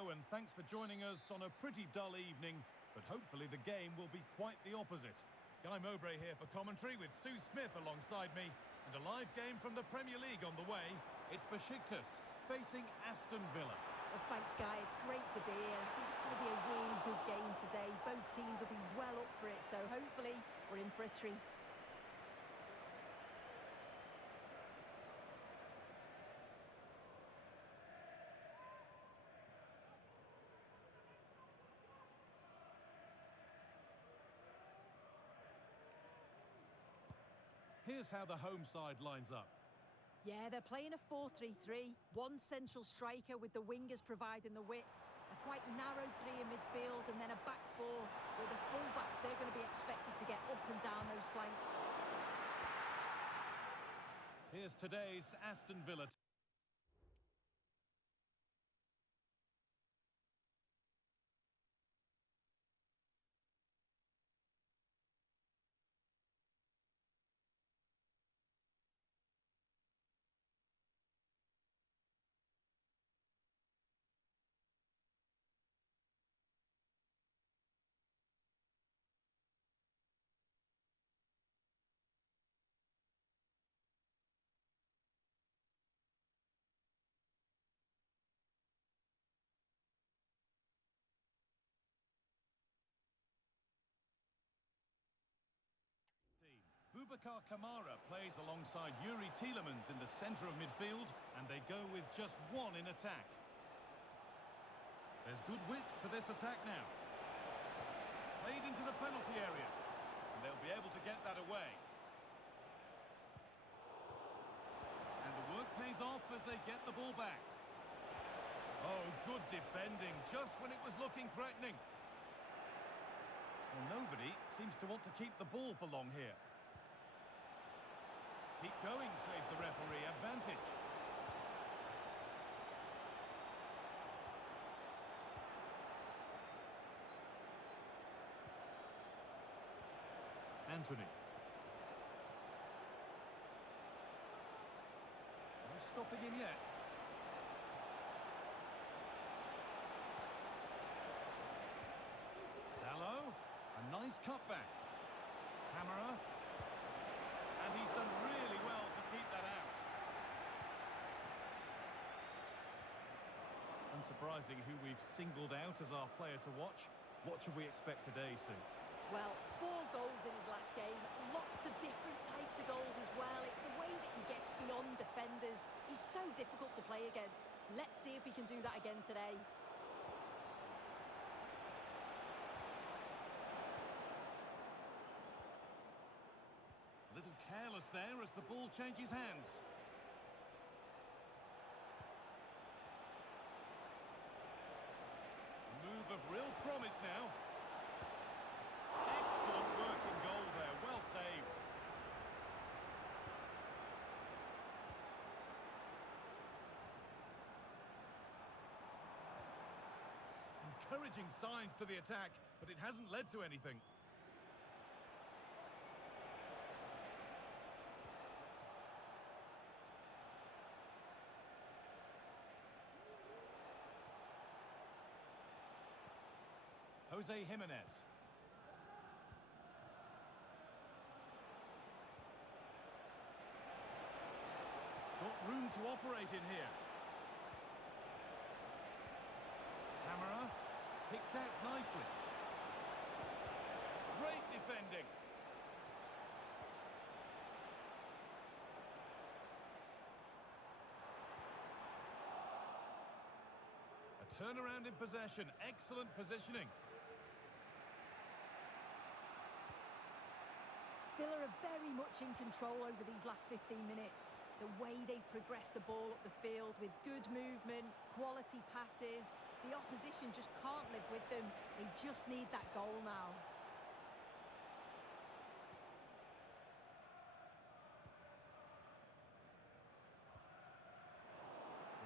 Hello and thanks for joining us on a pretty dull evening, but hopefully the game will be quite the opposite. Guy Mowbray here for commentary with Sue Smith alongside me, and a live game from the Premier League on the way. It's Beşiktaş facing Aston Villa. Well, thanks, guys. Great to be here. I think it's going to be a really good game today. Both teams will be well up for it, so hopefully we're in for a treat. Here's how the home side lines up. Yeah, they're playing a 4-3-3. One central striker with the wingers providing the width. A quite narrow three in midfield and then a back four with the full-backs. They're going to be expected to get up and down those flanks. Here's today's Aston Villa. Boubacar Kamara plays alongside Yuri Tielemans in the centre of midfield, and they go with just one in attack. There's good width to this attack now. Played into the penalty area, and they'll be able to get that away. And the work pays off as they get the ball back. Oh, good defending, just when it was looking threatening. Well, nobody seems to want to keep the ball for long here. Keep going, says the referee. Advantage. Anthony. No stopping him yet. Dallo. A nice cutback. Camera. And he's done really well to keep that out. Unsurprising who we've singled out as our player to watch. What should we expect today, Sue? Well, 4 goals in his last game. Lots of different types of goals as well. It's the way that he gets beyond defenders. He's so difficult to play against. Let's see if he can do that again today. A little careless there as the ball changes hands. A move of real promise now. Excellent working goal there, well saved. Encouraging signs to the attack, but it hasn't led to anything. Jose Jimenez. Got room to operate in here. Camera picked out nicely. Great defending. A turnaround in possession. Excellent positioning. Villa are very much in control over these last 15 minutes. The way they've progressed the ball up the field with good movement, quality passes. The opposition just can't live with them. They just need that goal now.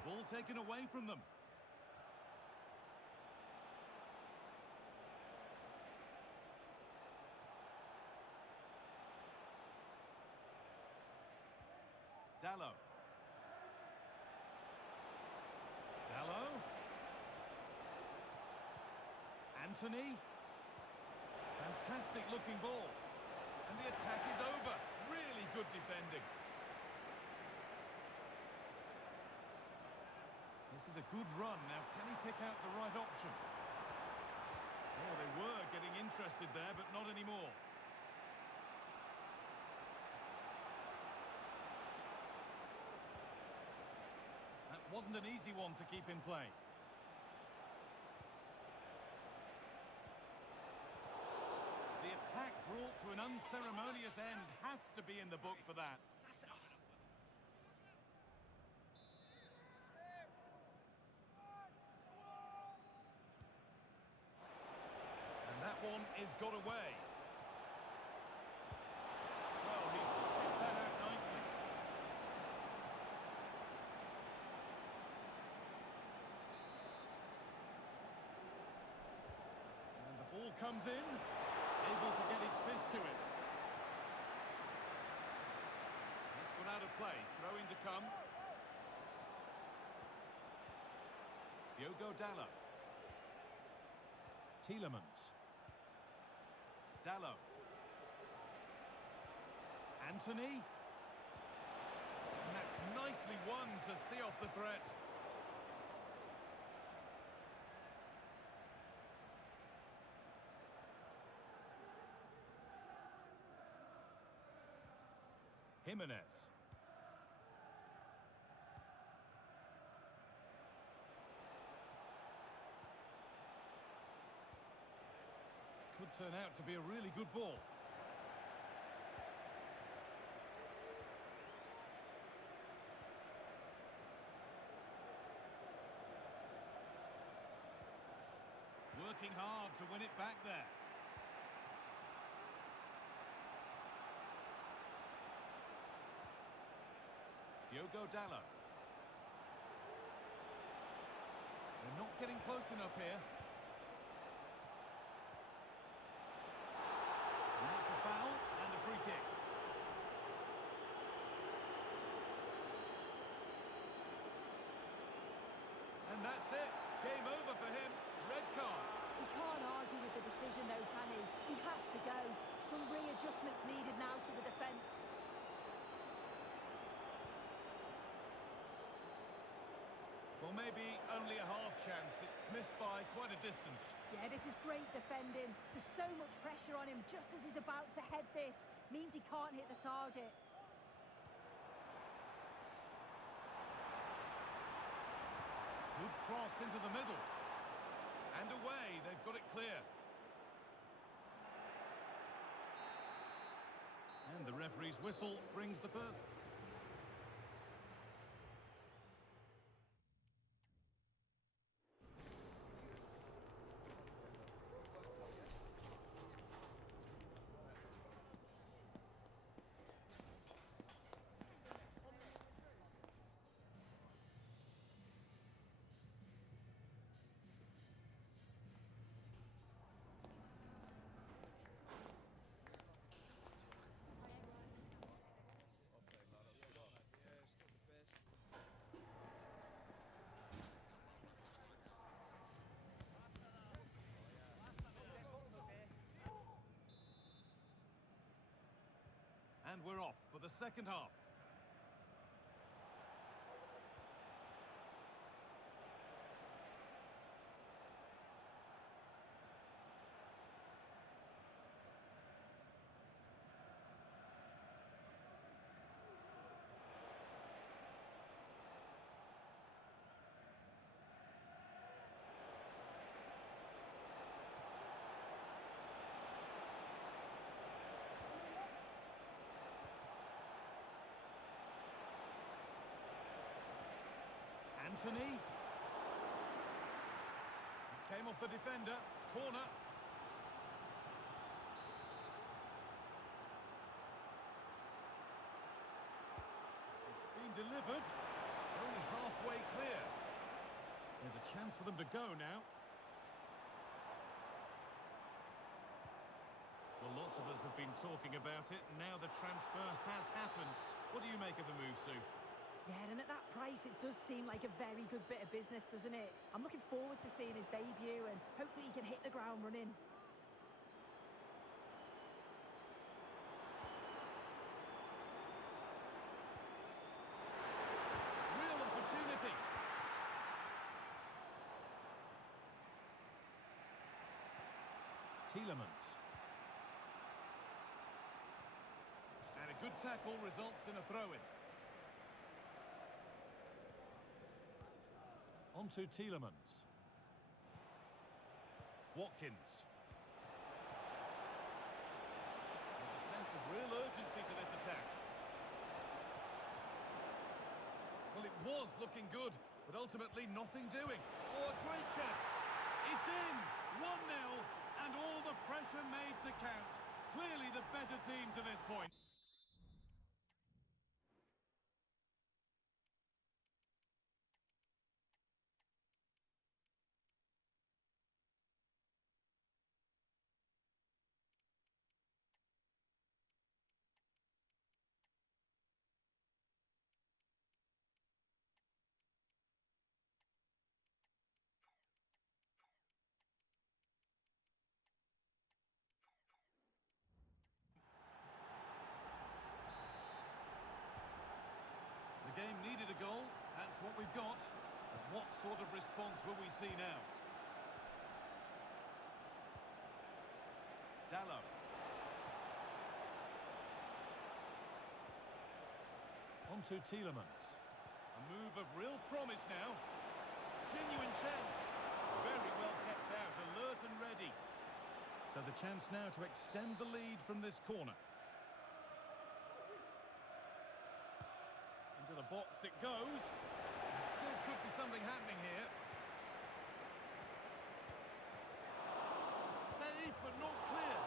The ball taken away from them. Dallo. Anthony. Fantastic looking ball. And the attack is over. Really good defending. This is a good run. Now, can he pick out the right option? Oh, they were getting interested there, but not anymore. That wasn't an easy one to keep in play. The attack brought to an unceremonious end has to be in the book for that. And that one is got away. Well, he's skipped that out nicely. And the ball comes in. Able to get his fist to it. It's gone out of play. Throw in to come. Diogo Dallo. Tielemans. Dallo. Anthony. And that's nicely won to see off the threat. Jimenez. Could turn out to be a really good ball. Working hard to win it back there. Diogo Dallo. They're not getting close enough here. And that's a foul and a free kick. And that's it. Game over for him. Red card. He can't argue with the decision though, can he? He had to go. Some readjustments needed now to the defence. Well, maybe only a half chance. It's missed by quite a distance. Yeah, this is great defending. There's so much pressure on him just as he's about to head this. Means he can't hit the target. Good cross into the middle. And away. They've got it clear. And the referee's whistle brings the first. And we're off for the second half. Anthony. It came off the defender. Corner. It's been delivered. It's only halfway clear. There's a chance for them to go now. Well, lots of us have been talking about it. Now the transfer has happened. What do you make of the move, Sue? Yeah, and at that price, it does seem like a very good bit of business, doesn't it? I'm looking forward to seeing his debut, and hopefully he can hit the ground running. Real opportunity. Tielemans. And a good tackle results in a throw-in. On to Tielemans. Watkins. There's a sense of real urgency to this attack. Well, it was looking good, but ultimately nothing doing. Oh, a great chance. It's in! 1-0, and all the pressure made to count. Clearly the better team to this point. The game needed a goal, that's what we've got. But what sort of response will we see now? Dallo. On to Tielemans. A move of real promise now. Genuine chance. Very well kept out, alert and ready. So the chance now to extend the lead from this corner. Into the box it goes. There still could be something happening here. Saved but not clear.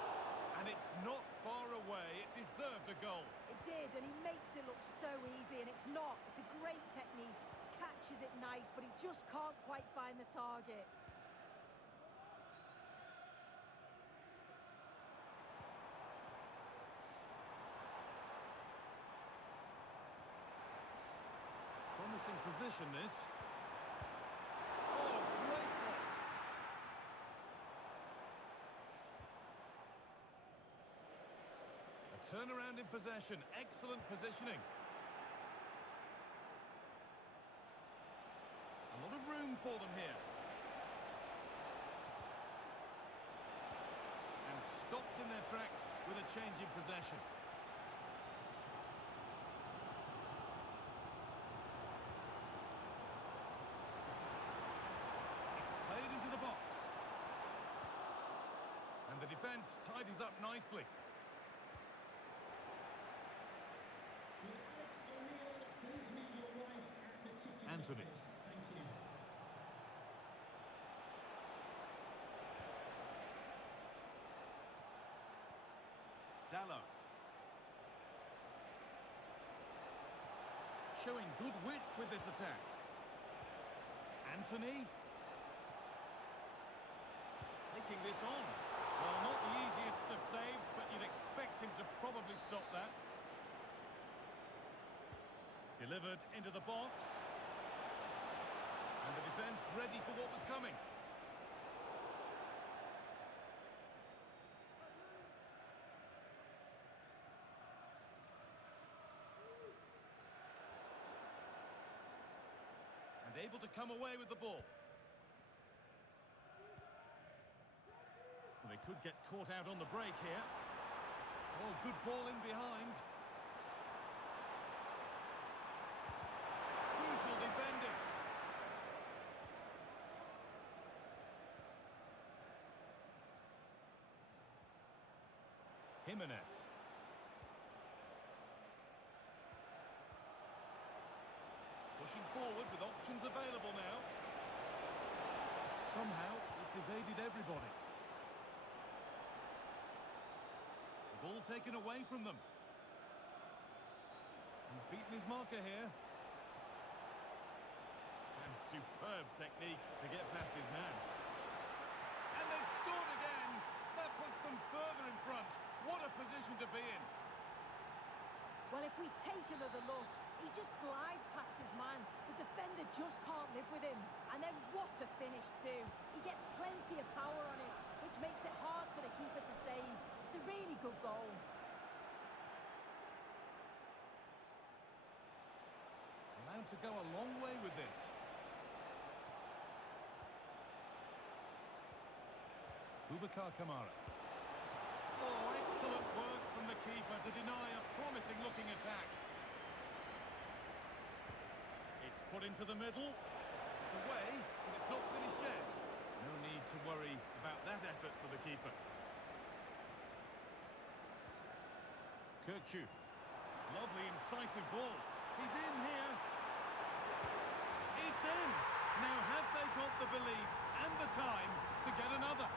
And it's not far away. It deserved a goal. It did, and he makes it look so easy, and it's not. It's a great technique. Catches it nice, but he just can't quite find the target. Promising position, this. Oh, great block. A turnaround in possession. Excellent positioning. A lot of room for them here. And stopped in their tracks with a change in possession. And the defence tidies up nicely. Anthony. Dallo. Showing good wit with this attack. Anthony. Taking this on. Well, not the easiest of saves, but you'd expect him to probably stop that. Delivered into the box. And the defence ready for what was coming. And able to come away with the ball. They could get caught out on the break here. Oh, good ball in behind. Crucial defending. Jimenez. Pushing forward with options available now. Somehow, it's evaded everybody. Ball taken away from them. He's beaten his marker here. And superb technique to get past his man. And they've scored again. That puts them further in front. What a position to be in. Well, if we take another look, He just glides past his man. The defender just can't live with him. And then what a finish too. He gets plenty of power on it, which makes it hard for the keeper to save. It's a really good goal. Allowed to go a long way with this. Boubacar Kamara. Oh, excellent work from the keeper to deny a promising-looking attack. It's put into the middle. It's away, but it's not finished yet. No need to worry about that effort for the keeper. Kirkju. Lovely, incisive ball. He's in here. It's in. Now, have they got the belief and the time to get another?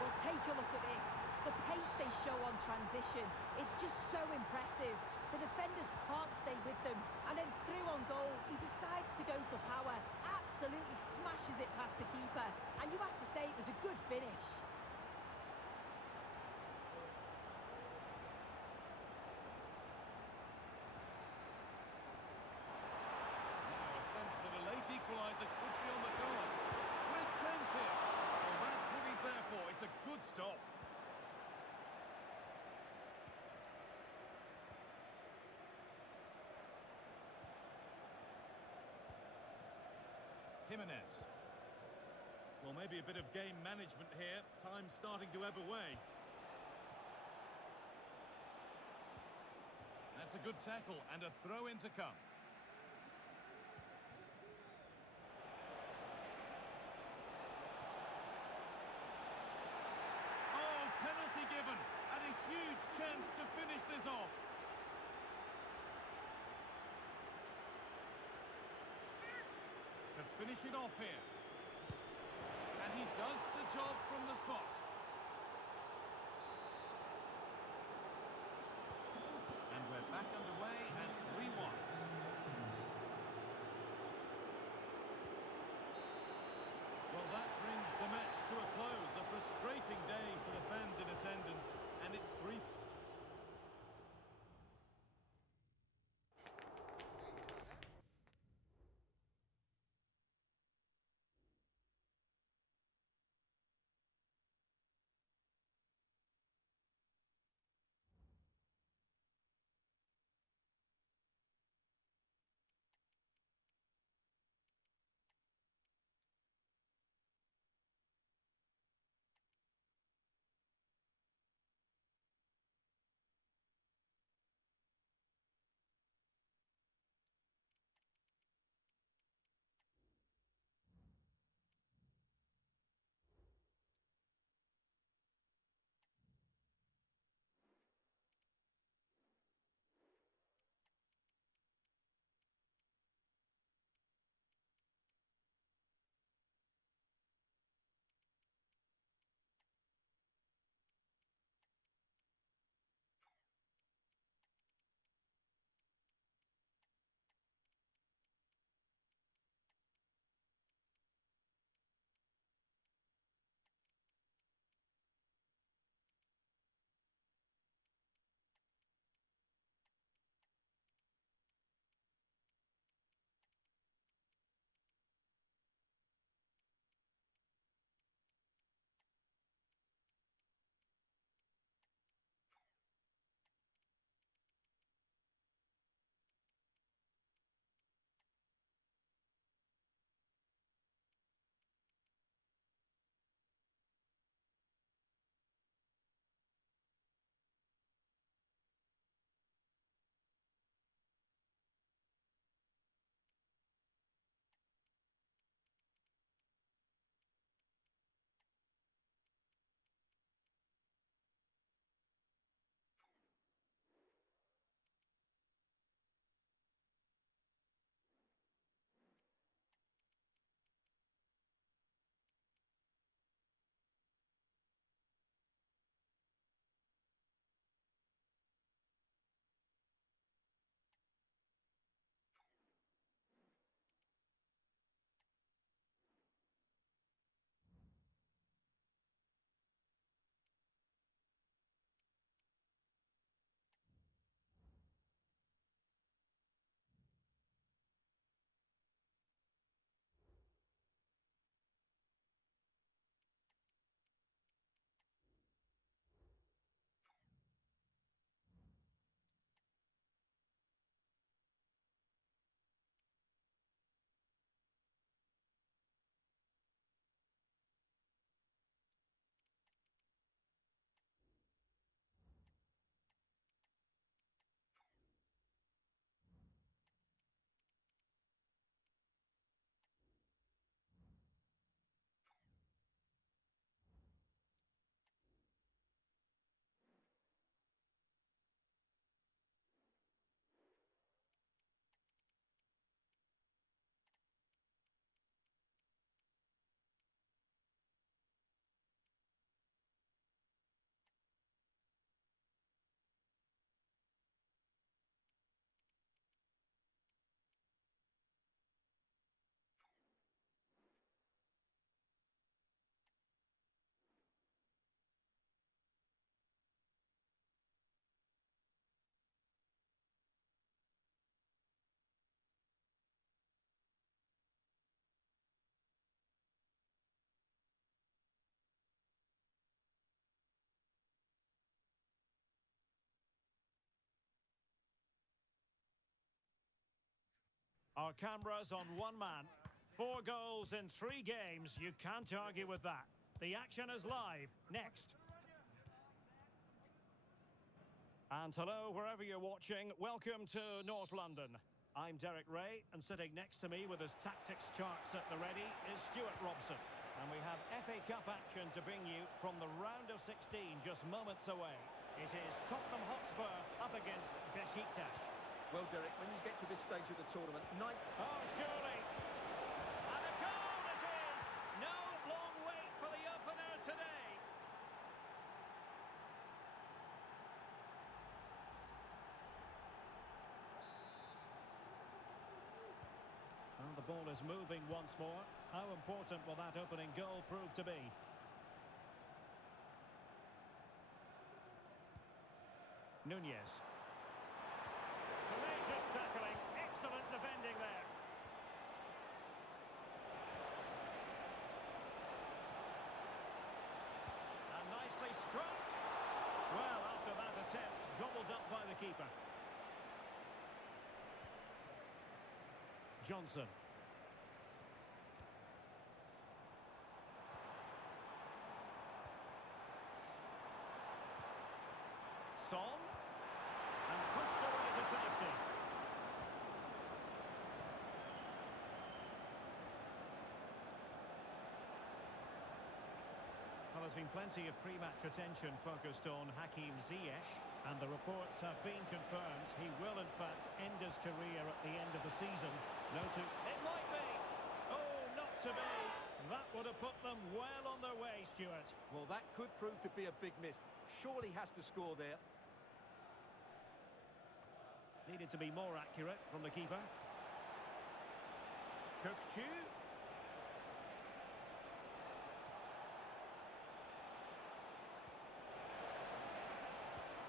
Well, take a look at this. The pace they show on transition, it's just so impressive. The defenders can't stay with them. And then through on goal, he decides to go for power. Absolutely smashes it past the keeper. And you have to say it was a good finish. Now a sense that a late equaliser could be on the cards. Great chance here. Well, that's what he's there for. It's a good stop. Jimenez. Well, maybe a bit of game management here. Time starting to ebb away. That's a good tackle and a throw in to come. Oh, penalty given and a huge chance to finish this off. To finish it off here. And he does the job from the spot. And we're back underway at 3-1. Well, that brings the match to a close. A frustrating day for the fans in attendance. And it's 3. Our cameras on one man. 4 goals in 3 games. You can't argue with that. The action is live. Next. And hello, wherever you're watching. Welcome to North London. I'm Derek Ray, and sitting next to me with his tactics charts at the ready is Stuart Robson. And we have FA Cup action to bring you from the round of 16 just moments away. It is Tottenham Hotspur up against Beşiktaş. Well, Derek, when you get to this stage of the tournament, Oh, surely! And a goal it is! No long wait for the opener today. And the ball is moving once more. How important will that opening goal prove to be? Nunez. Tenacious tackling. Excellent defending there. And nicely struck. Well, after that attempt, gobbled up by the keeper. Johnson. Son. And pushed away to safety. Well, there's been plenty of pre-match attention focused on Hakim Ziyech, and the reports have been confirmed. He will, in fact, end his career at the end of the season. It might be! Oh, not to be! That would have put them well on their way, Stuart. well, that could prove to be a big miss. Surely has to score there. Needed to be more accurate from the keeper. Kökçü.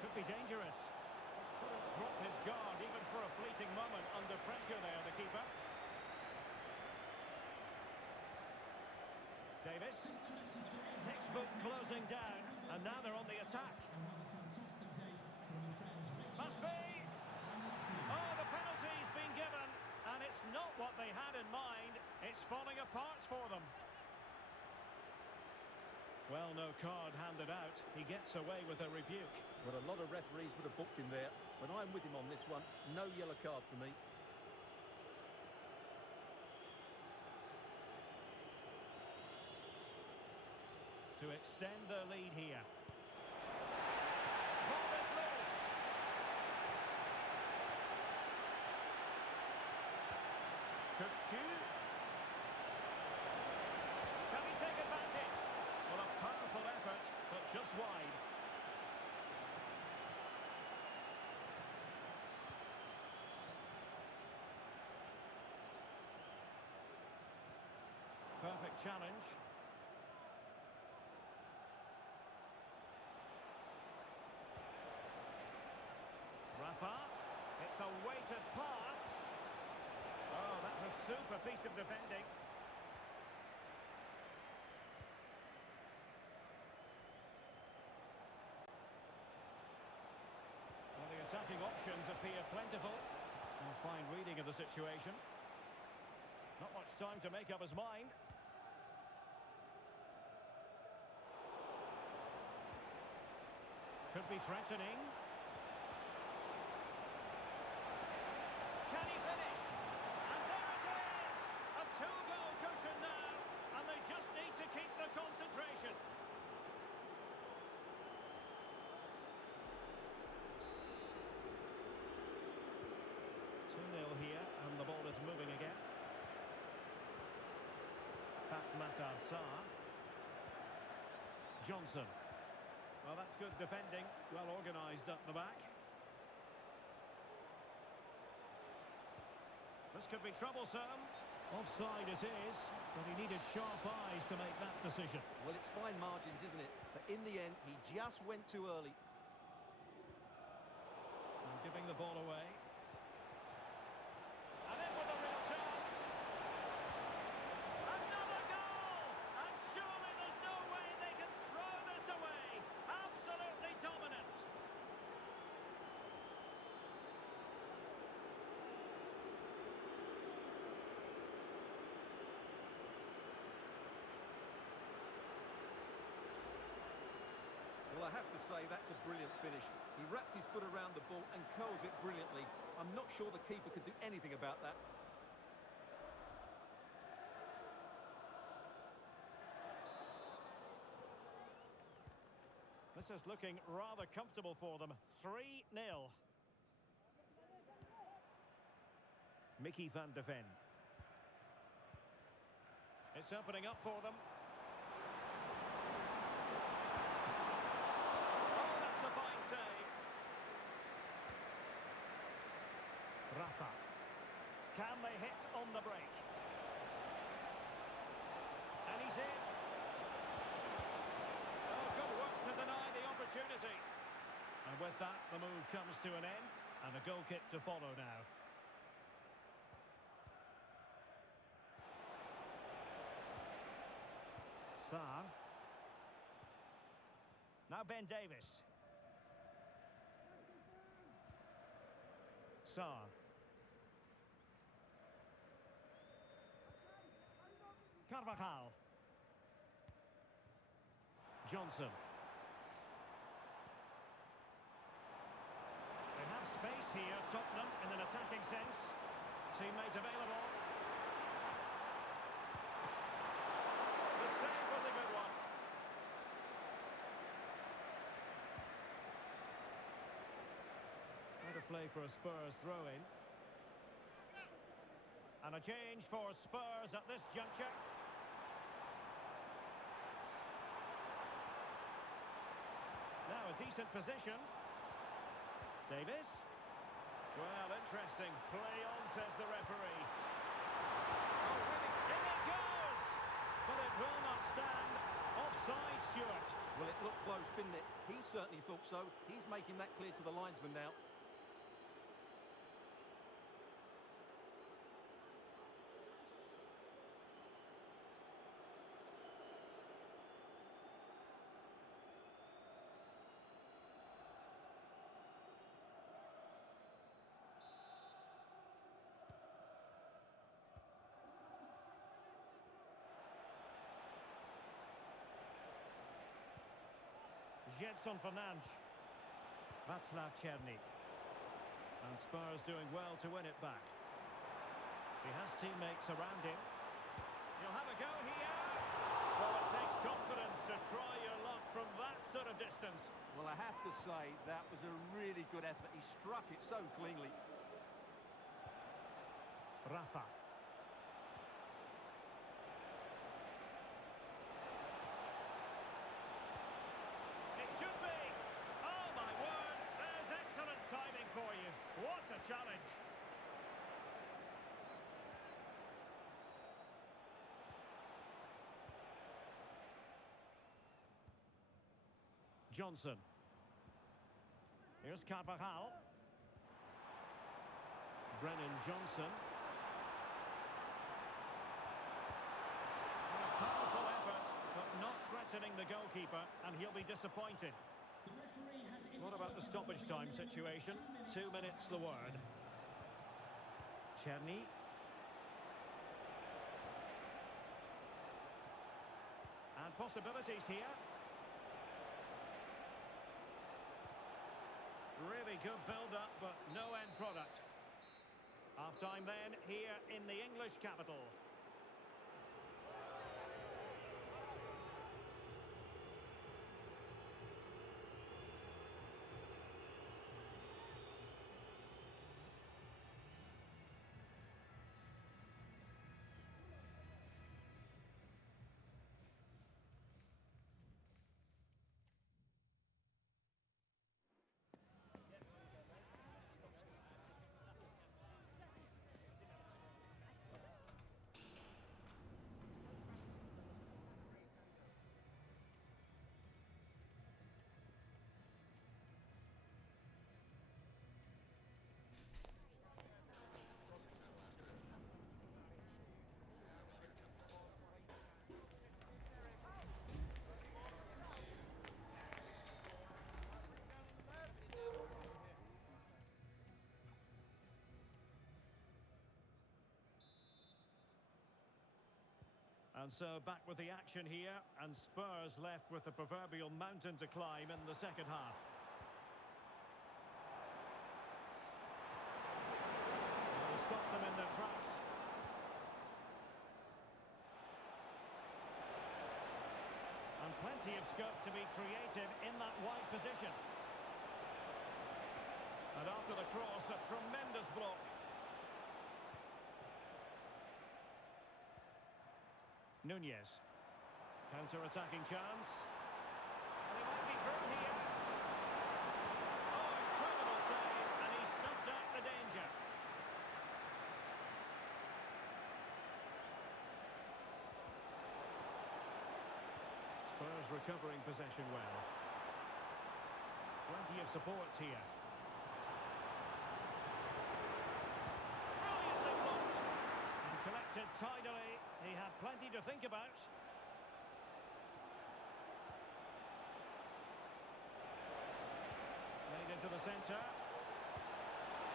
Could be dangerous. Just couldn't drop his guard even for a fleeting moment under pressure there, the keeper. Davis. Textbook closing down, and now they're on the attack. Must be! Oh, the penalty's been given, and it's not what they had in mind. It's falling apart for them. Well, no card handed out. He gets away with a rebuke. But a lot of referees would have booked him there. But I'm with him on this one. No yellow card for me. To extend their lead here. Ball is loose. Kökçü. Can he take advantage? Well, a powerful effort, but just wide. Perfect challenge. Rafa. It's a weighted pass. Oh, that's a super piece of defending. Well, the attacking options appear plentiful. A fine reading of the situation. Not much time to make up his mind. Could be threatening. Can he finish? And there it is! A 2-goal cushion now, and they just need to keep the concentration. Here, and the ball is moving again. Matar Sarr. Johnson. Well, that's good defending. Well organised up the back. This could be troublesome. Offside it is, but he needed sharp eyes to make that decision. Well, it's fine margins, isn't it? But in the end, he just went too early. And giving the ball away. And in with a real chance. Another goal! And surely there's no way they can throw this away. Absolutely dominant. Well, I have to say, that's a brilliant finish. He wraps his foot around the ball and curls it brilliantly. I'm not sure the keeper could do anything about that. This is looking rather comfortable for them. 3-0. Mickey van de Ven. It's opening up for them. Oh, that's a fine save. Rafa. Can they hit on the break? And he's in. Oh, good work to deny the opportunity. And with that, the move comes to an end. And a goal kick to follow now. Zafer. Now Ben Davis. Zafer. Carvajal. Johnson. They have space here, Tottenham, in an attacking sense. Teammate available. The save was a good one. What a play for a Spurs throw-in. And a change for Spurs at this juncture. Now a decent position. Davis. Well, interesting. Play on, says the referee. Oh, winning. In it goes! But it will not stand. Offside, Stuart. Well, it looked close, didn't it? He certainly thought so. He's making that clear to the linesman now. Jedson Fernandes. Václav Černý. And Spurs doing well to win it back. He has teammates around him. He'll have a go here. Well, it takes confidence to try your luck from that sort of distance. Well, I have to say, that was a really good effort. He struck it so cleanly. Rafa. It should be. Oh, my word. There's excellent timing for you. What a challenge. Johnson. Here's Carvajal. Brennan Johnson. And a powerful effort, but not threatening the goalkeeper, and he'll be disappointed. What about the stoppage time situation? 2 minutes the word. Černý. And possibilities here. Really good build-up, but no end product. Half-time then, here in the English capital. And so back with the action here, and Spurs left with the proverbial mountain to climb in the second half. Well, stop them in their tracks. And plenty of scope to be creative in that wide position. And after the cross, a tremendous block. Nunez. Counter-attacking chance. And he might be through here. Oh, incredible save, and he stuffed out the danger. Spurs recovering possession well. Plenty of support here. Brilliantly blocked. And collected tidily. He had plenty to think about. Made into the centre.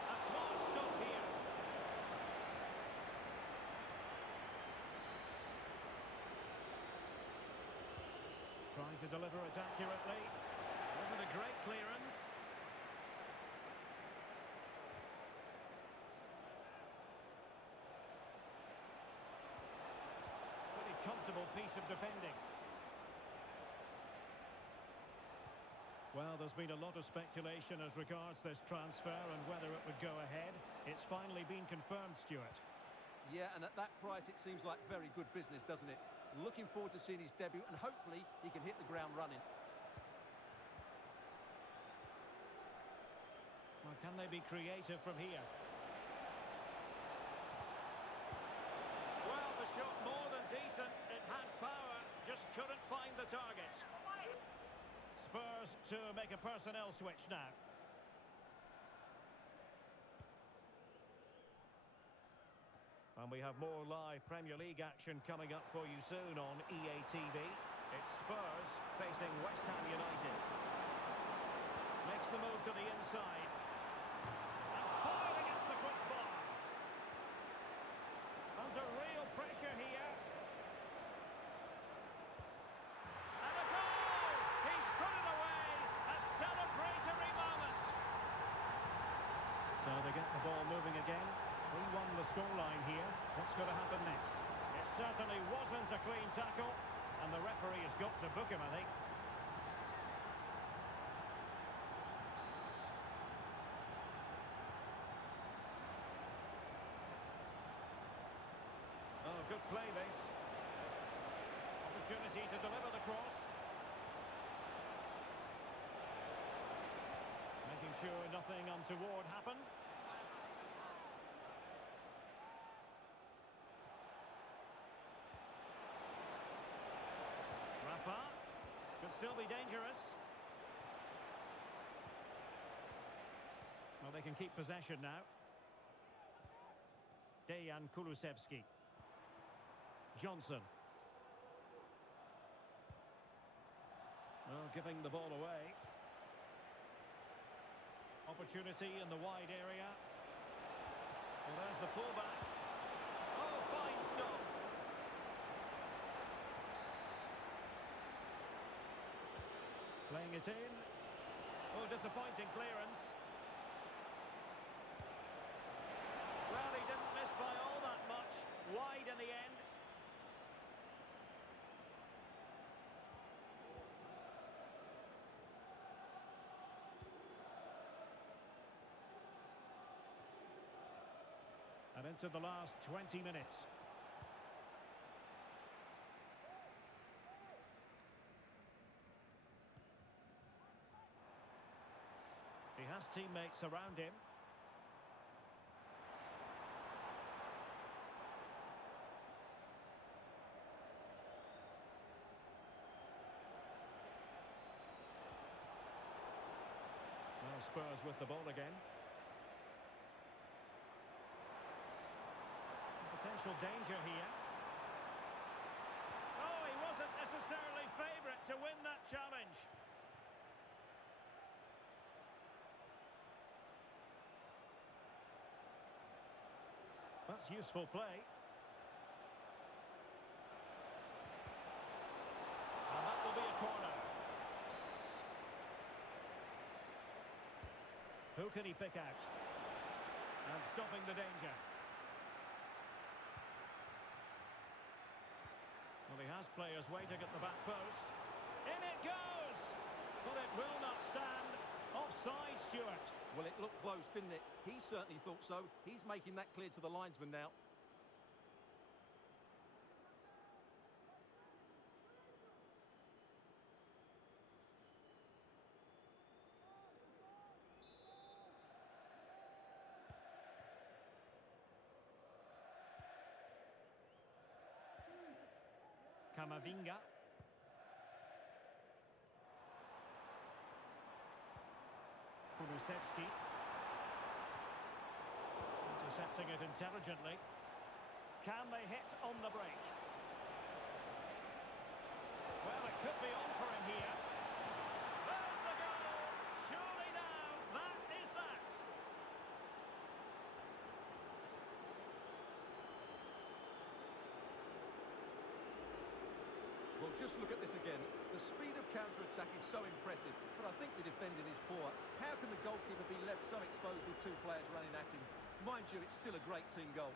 A smart stop here. Trying to deliver it accurately. Wasn't a great clearance. Pretty comfortable piece of defending. Well, there's been a lot of speculation as regards this transfer and whether it would go ahead. It's finally been confirmed, Stuart. Yeah, and at that price it seems like very good business, doesn't it? Looking forward to seeing his debut, and hopefully he can hit the ground running. Well, can they be creative from here? Well, the shot more than decent. It had power, just couldn't find the target. Spurs to make a personnel switch now. And we have more live Premier League action coming up for you soon on EA TV. It's Spurs facing West Ham United. Makes the move to the inside. And fired against the crossbar. Under real pressure here. And a goal! He's put it away. A celebratory moment. So they get the ball moving again. 3-1 the scoreline here. What's going to happen next? It certainly wasn't a clean tackle, and the referee has got to book him, I think. Oh, good play this. Opportunity to deliver the cross. Making sure nothing untoward happened. Could still be dangerous. Well, they can keep possession now. Dejan Kulusevski. Johnson. Well, giving the ball away. Opportunity in the wide area. Well, there's the pullback. Oh, fine stop. Playing it in. Oh, disappointing clearance. Well, he didn't miss by all that much. Wide in the end. And into the last 20 minutes. He has teammates around him. Now Spurs with the ball again. Potential danger here. Oh, he wasn't necessarily favourite to win that challenge. That's useful play. Who can he pick out? And stopping the danger. Well, he has players waiting at the back post. In it goes! But it will not stand. Offside, Stuart. Well, it looked close, didn't it? He certainly thought so. He's making that clear to the linesman now. Kamavinga. Kulusevski. Intercepting it intelligently. Can they hit on the break? Well, it could be on for him here. There's the goal! Surely now, that is that! Well, just look at this again. The speed of counter-attack is so impressive, but I think the defending is poor. How can the goalkeeper be left so exposed with two players running at him? Mind you, it's still a great team goal.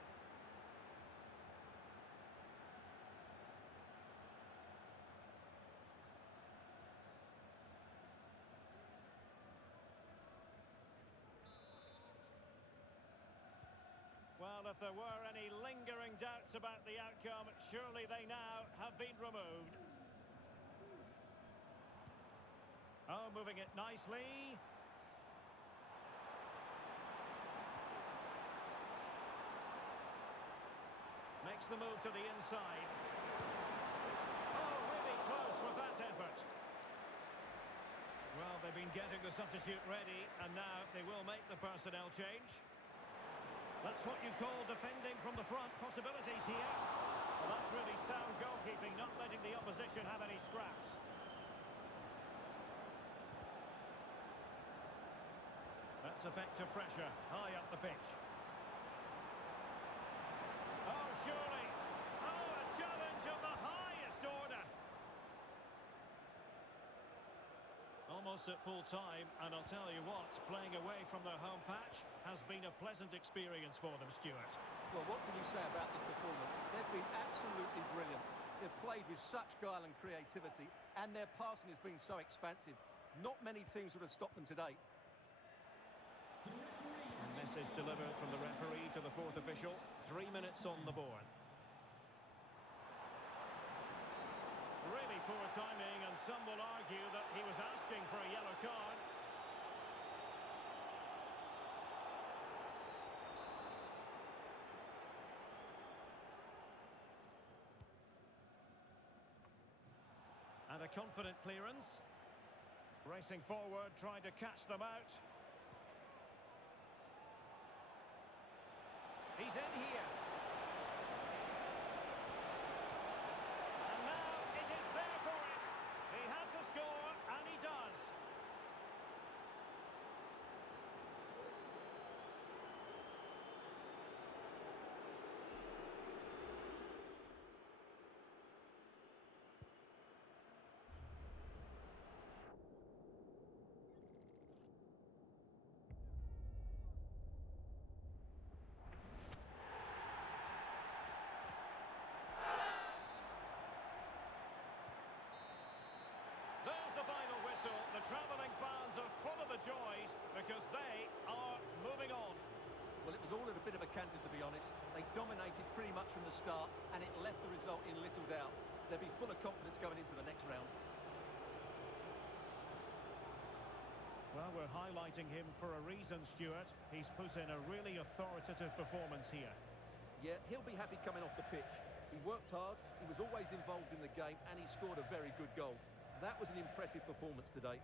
Well, if there were any lingering doubts about the outcome, surely they now have been removed. Oh, moving it nicely. Makes the move to the inside. Oh, really close with that effort. Well, they've been getting the substitute ready, and now they will make the personnel change. That's what you call defending from the front. Possibilities here. Well, that's really sound goalkeeping, not letting the opposition have any scraps. That's effective pressure, high up the pitch. Oh, surely. Oh, a challenge of the highest order. Almost at full time, and I'll tell you what, playing away from their home patch has been a pleasant experience for them, Stuart. Well, what can you say about this performance? They've been absolutely brilliant. They've played with such guile and creativity, and their passing has been so expansive. Not many teams would have stopped them today. A message delivered from the referee to the fourth official. 3 minutes on the board. Really poor timing, and some will argue that he was asking for a yellow card. And a confident clearance. Racing forward, trying to catch them out. He's in here. And now it is there for him. He had to score, and he does. There's the final whistle. The travelling fans are full of the joys because they are moving on. Well, it was all at a bit of a canter, to be honest. They dominated pretty much from the start, and it left the result in little doubt. They'll be full of confidence going into the next round. Well, we're highlighting him for a reason, Stuart. He's put in a really authoritative performance here. Yeah, he'll be happy coming off the pitch. He worked hard, he was always involved in the game, and he scored a very good goal. That was an impressive performance today.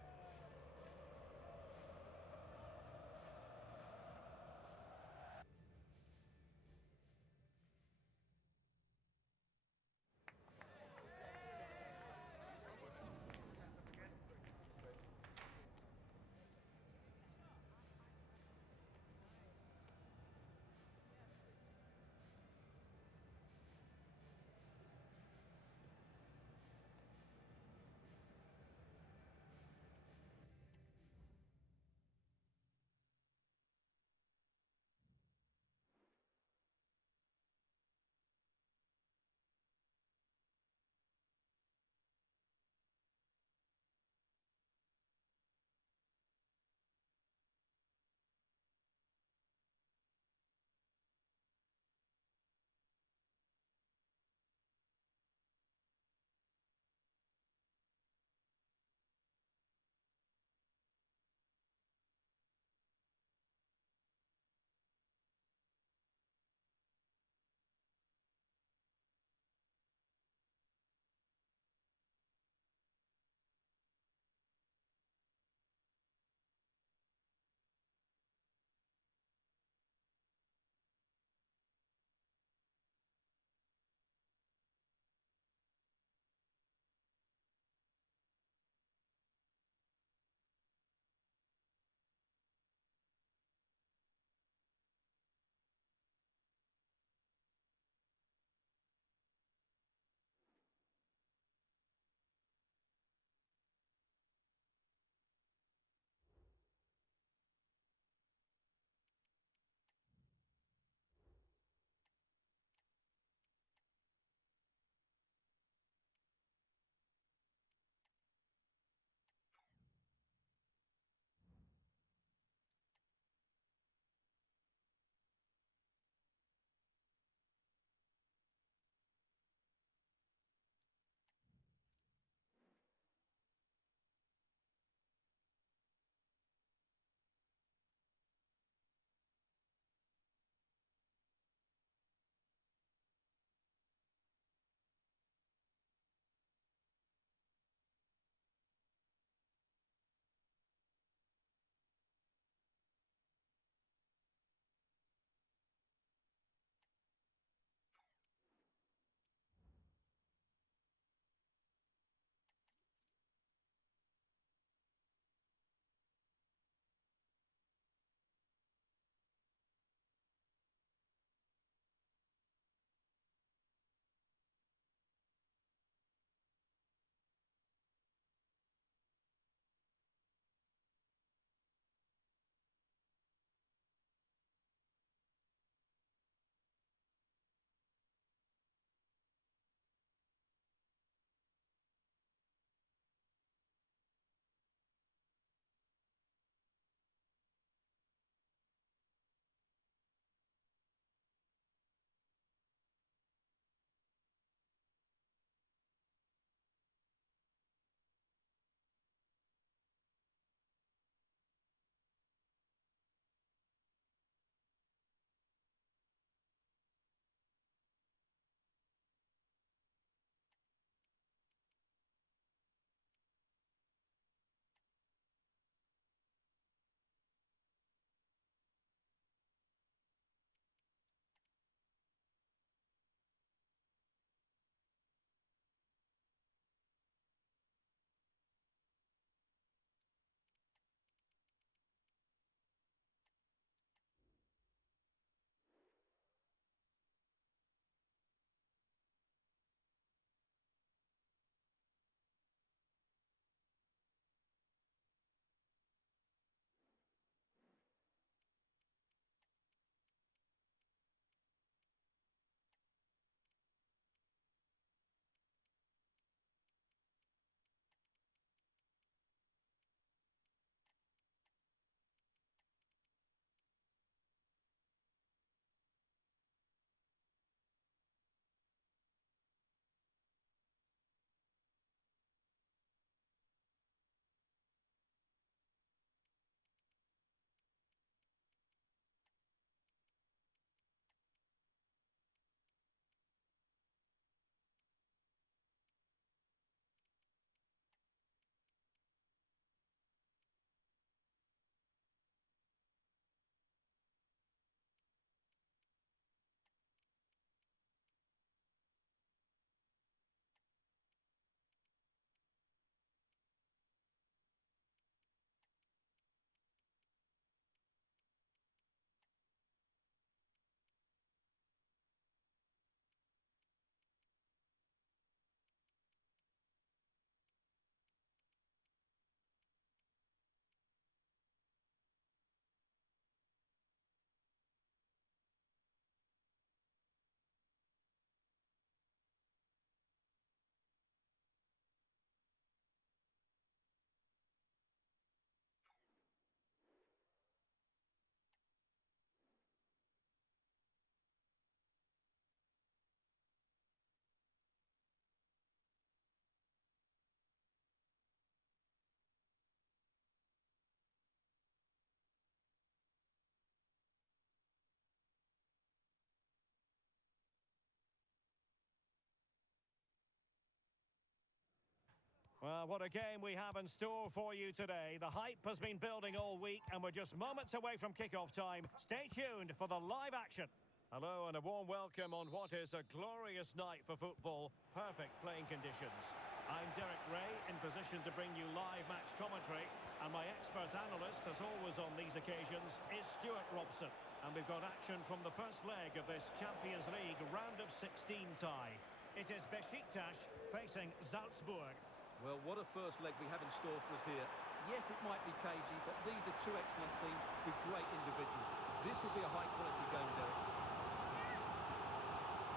Well, what a game we have in store for you today. The hype has been building all week, and we're just moments away from kick-off time. Stay tuned for the live action. Hello and a warm welcome on what is a glorious night for football. Perfect playing conditions. I'm Derek Ray, in position to bring you live match commentary. And my expert analyst, as always on these occasions, is Stuart Robson. And we've got action from the first leg of this Champions League round of 16 tie. It is Beşiktaş facing Salzburg. Well, what a first leg we have in store for us here. Yes, it might be cagey, but these are two excellent teams with great individuals. This will be a high-quality game, Derek.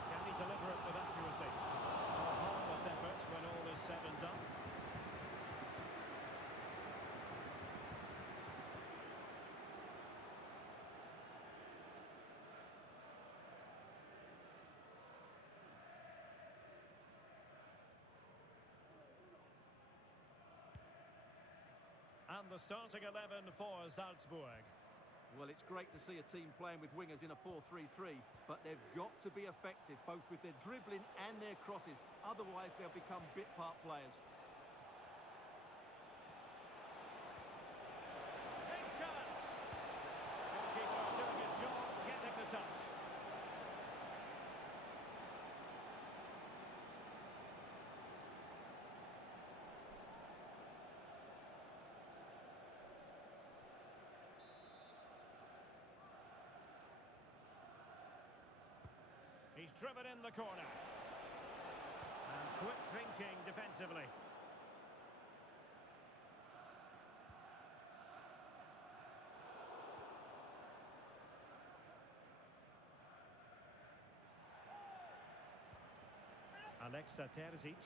Can he deliver it with accuracy? A harmless effort when all is said and done. And the starting 11 for Salzburg. Well, it's great to see a team playing with wingers in a 4-3-3, but they've got to be effective, both with their dribbling and their crosses. Otherwise, they'll become bit-part players. Big chance! Goalkeeper doing his job, getting the touch. He's driven in the corner. And quick thinking defensively. Alexa Terzic.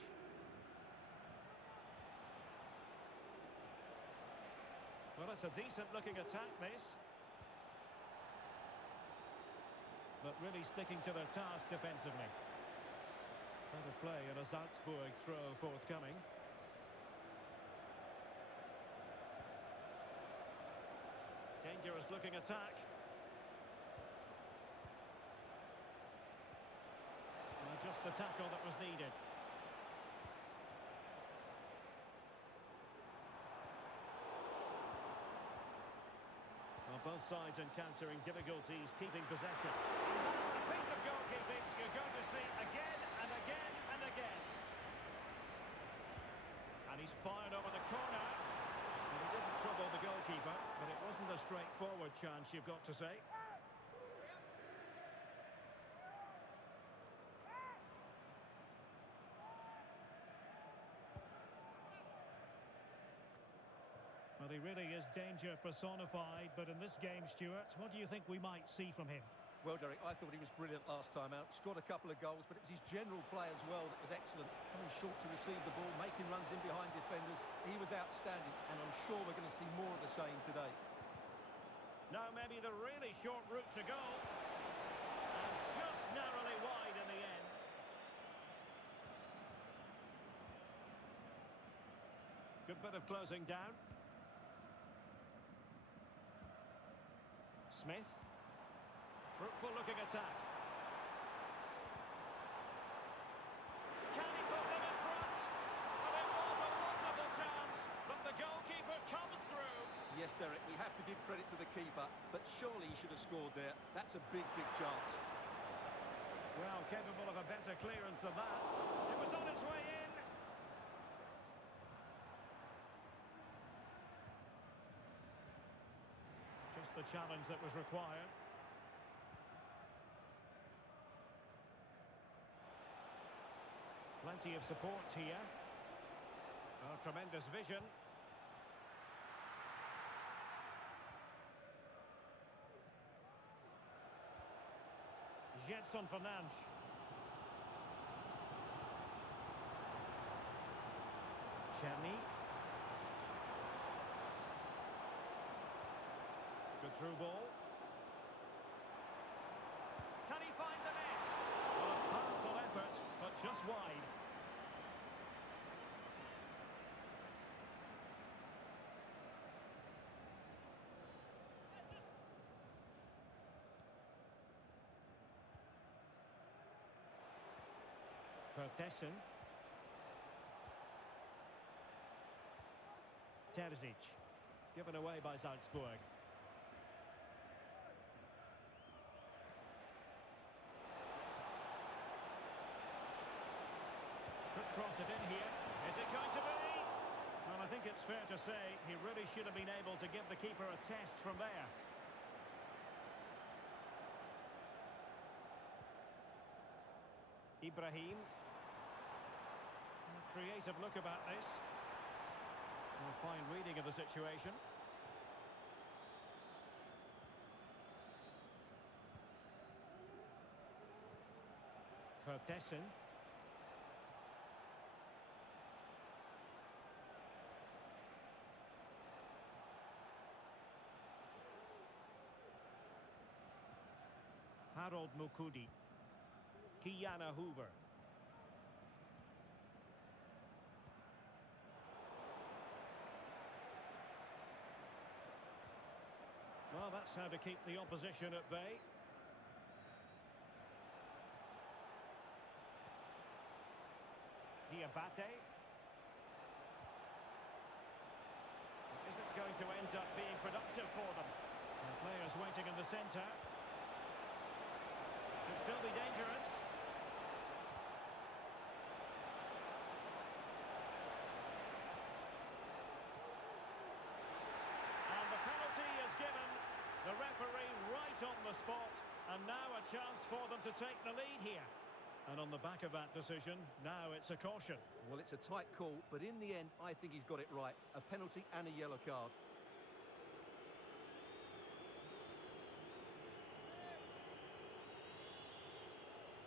Well, it's a decent looking attack, this. But really sticking to their task defensively. Better play and a Salzburg throw forthcoming. Dangerous looking attack. And just the tackle that was needed. Both sides encountering difficulties keeping possession. A piece of goalkeeping you're going to see again and again and again. And he's fired over the corner. And he didn't trouble the goalkeeper, but it wasn't a straightforward chance, you've got to say. Well, he really is danger personified, but in this game, Stuart, what do you think we might see from him? Well, Derek, I thought he was brilliant last time out. Scored a couple of goals, but it was his general play as well that was excellent. Coming short to receive the ball, making runs in behind defenders. He was outstanding, and I'm sure we're going to see more of the same today. Now maybe the really short route to goal. And just narrowly wide in the end. Good bit of closing down. Smith. Fruitful looking attack. Can he put them in front? Well, it was a wonderful chance, but the goalkeeper comes through. Yes, Derek, we have to give credit to the keeper, but surely he should have scored there. That's a big, big chance. Well, capable of a better clearance than that. It was on its way in. Just the challenge that was required. Plenty of support here. Oh, tremendous vision. Jetson Fernandes. Cherny. Good through ball. Can he find the net? Well, a powerful effort, but just wide. Vertessen. Terzic. Given away by Salzburg. Could cross it in here. Is it going to be? Well, I think it's fair to say he really should have been able to give the keeper a test from there. Ibrahim. A creative look about this. A fine reading of the situation. Vertessen. Harold Mukudi. Kiana Hoover. Well, that's how to keep the opposition at bay. Diabate. Is it going to end up being productive for them? The players waiting in the centre. Could still be dangerous. And the penalty is given. The referee right on the spot. And now a chance for them to take the lead here. And on the back of that decision, now it's a caution. Well, it's a tight call, but in the end, I think he's got it right. A penalty and a yellow card.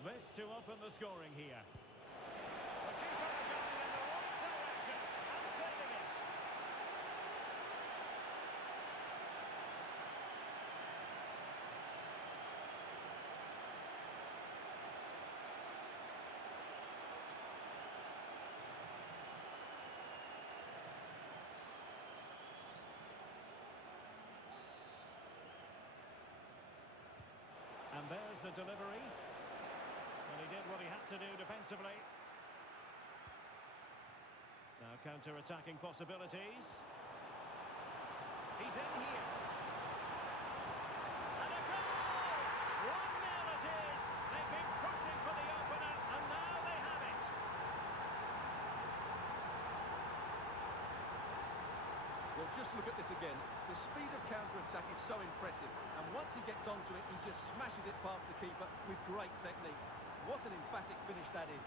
This to open the scoring here. The keeper going in the right direction and saving it. And there's the delivery. And he did what he had to do defensively. Now counter-attacking possibilities. He's in here. And a goal! 1-0 it is. They've been pushing for the opener, and now they have it. Well, just look at this again. The speed of counter-attack is so impressive. And once he gets onto it, he just smashes it past the keeper with great technique. What an emphatic finish that is.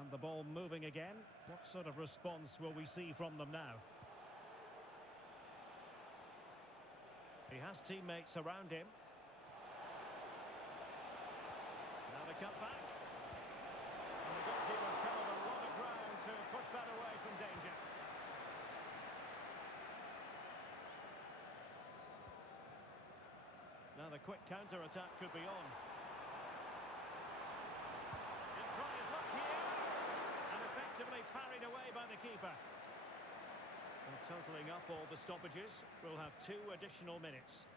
And the ball moving again. What sort of response will we see from them now? He has teammates around him. Now the cut back. And the goalkeeper covered a lot of ground to push that away from danger. Now the quick counter-attack could be on. He'll try his luck here. And effectively parried away by the keeper. Well, totalling up all the stoppages, we'll have 2 additional minutes.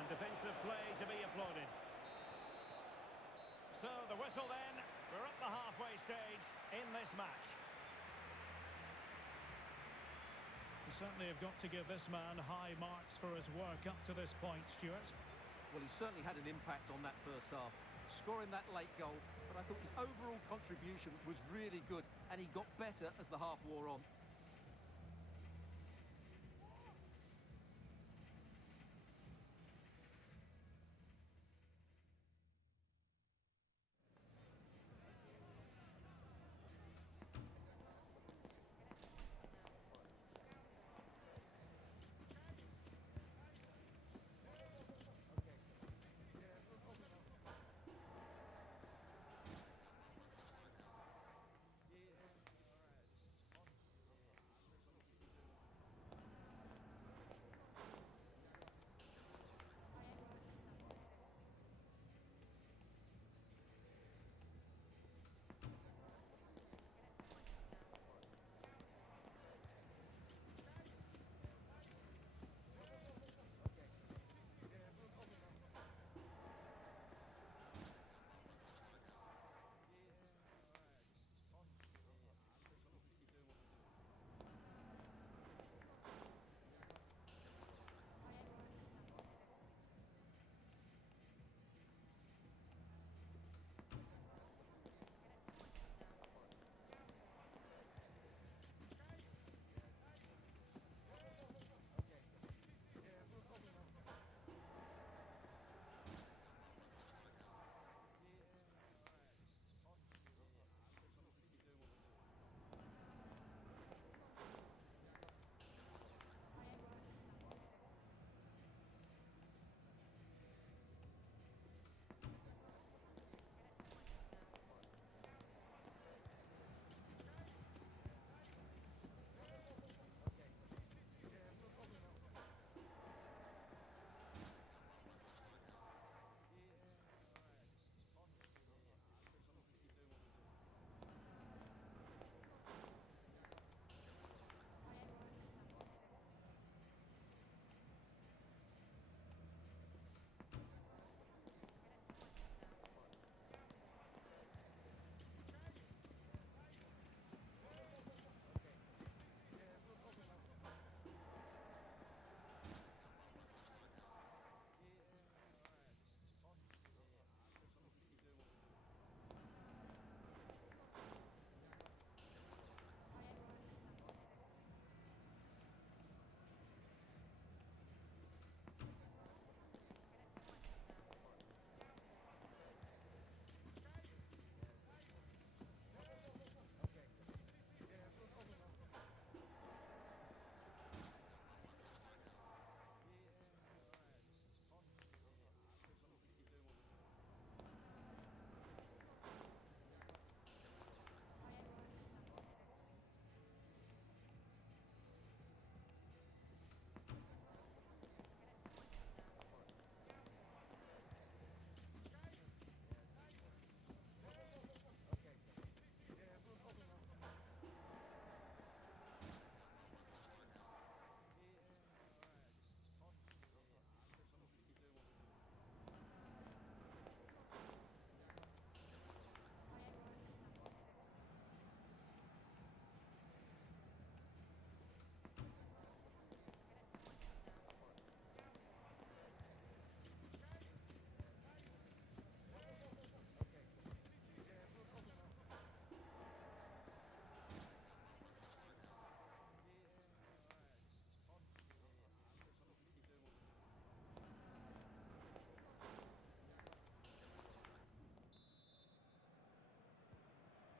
And defensive play to be applauded. So the whistle then, we're at the halfway stage in this match. We certainly have got to give this man high marks for his work up to this point, Stuart. Well, he certainly had an impact on that first half, scoring that late goal, but I thought his overall contribution was really good, and he got better as the half wore on.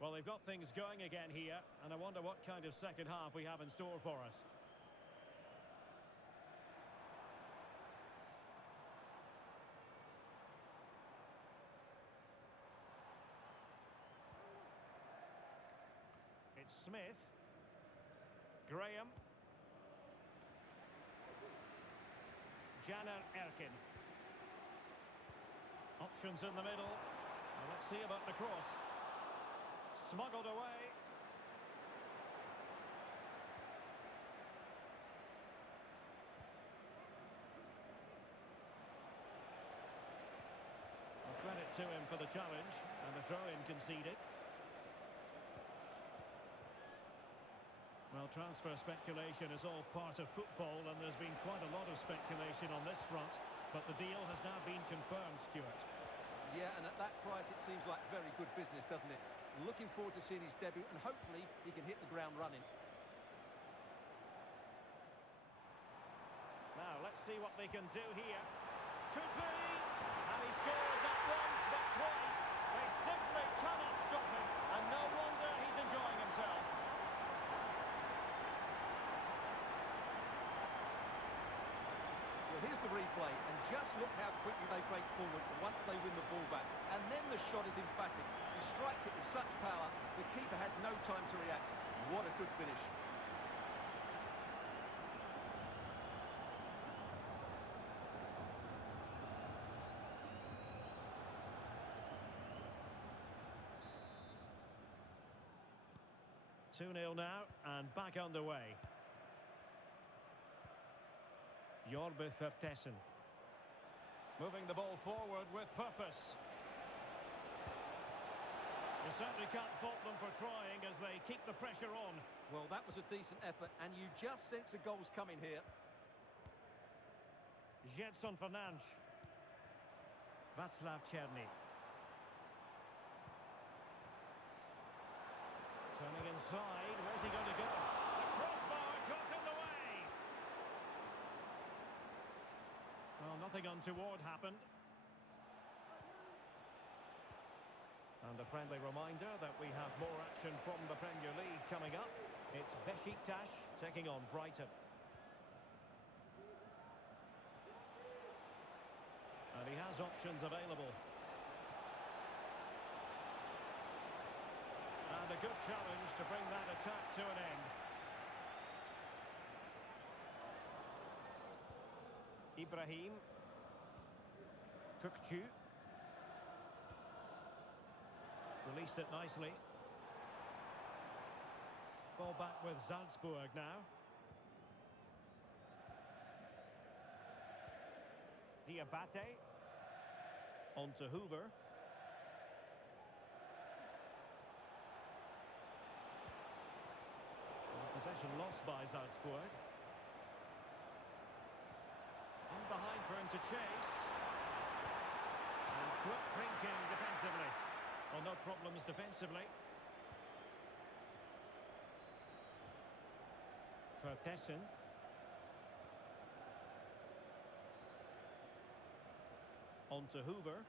Well, they've got things going again here, and I wonder what kind of second half we have in store for us. It's Smith. Graham. Caner Erkin. Options in the middle. Well, let's see about the cross. Smuggled away. Well, credit to him for the challenge, and the throw-in conceded. Well, transfer speculation is all part of football, and there's been quite a lot of speculation on this front, but the deal has now been confirmed, Stuart. Yeah, and at that price it seems like very good business, doesn't it? Looking forward to seeing his debut, and hopefully he can hit the ground running. Now, let's see what they can do here. Could be! And he scored not once, but twice. They simply cannot stop him, and no wonder he's enjoying himself. Well, here's the replay, and just look how quickly they break forward once they win the ball back. And then the shot is emphatic. He strikes it with such power, the keeper has no time to react. What a good finish. Two 2-0 now, and back underway. Jorbe Vertessen. Moving the ball forward with purpose. You certainly can't fault them for trying as they keep the pressure on. Well, that was a decent effort, and you just sense a goal's coming here. Gedson Fernandes. Václav Černý. Turning inside, where's he going to go? The crossbar got in the way! Well, nothing untoward happened. And a friendly reminder that we have more action from the Premier League coming up. It's Beşiktaş taking on Brighton. And he has options available. And a good challenge to bring that attack to an end. Ibrahim. Kukçu. Released it nicely. Ball back with Salzburg now. Diabate. On to Hoover. Possession lost by Salzburg. In behind for him to chase. And quick thinking defensively. Well, no problems defensively. Vertessen. On to Hoover.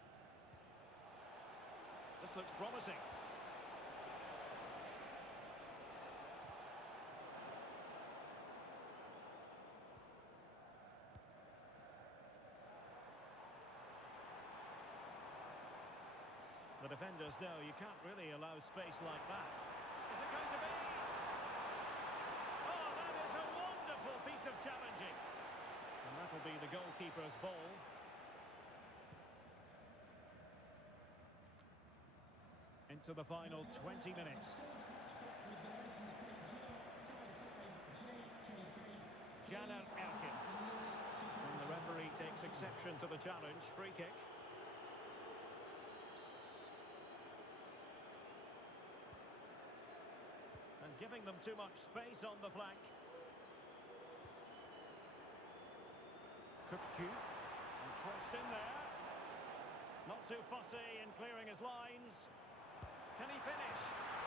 This looks promising. The defenders know you can't really allow space like that. Is it going to be? Oh, that is a wonderful piece of challenging. And that'll be the goalkeeper's ball. Into the final 20 minutes. Caner Erkin. And the referee takes exception to the challenge. Free kick. And giving them too much space on the flank. Kukçu. And crossed in there. Not too fussy in clearing his lines. Can he finish?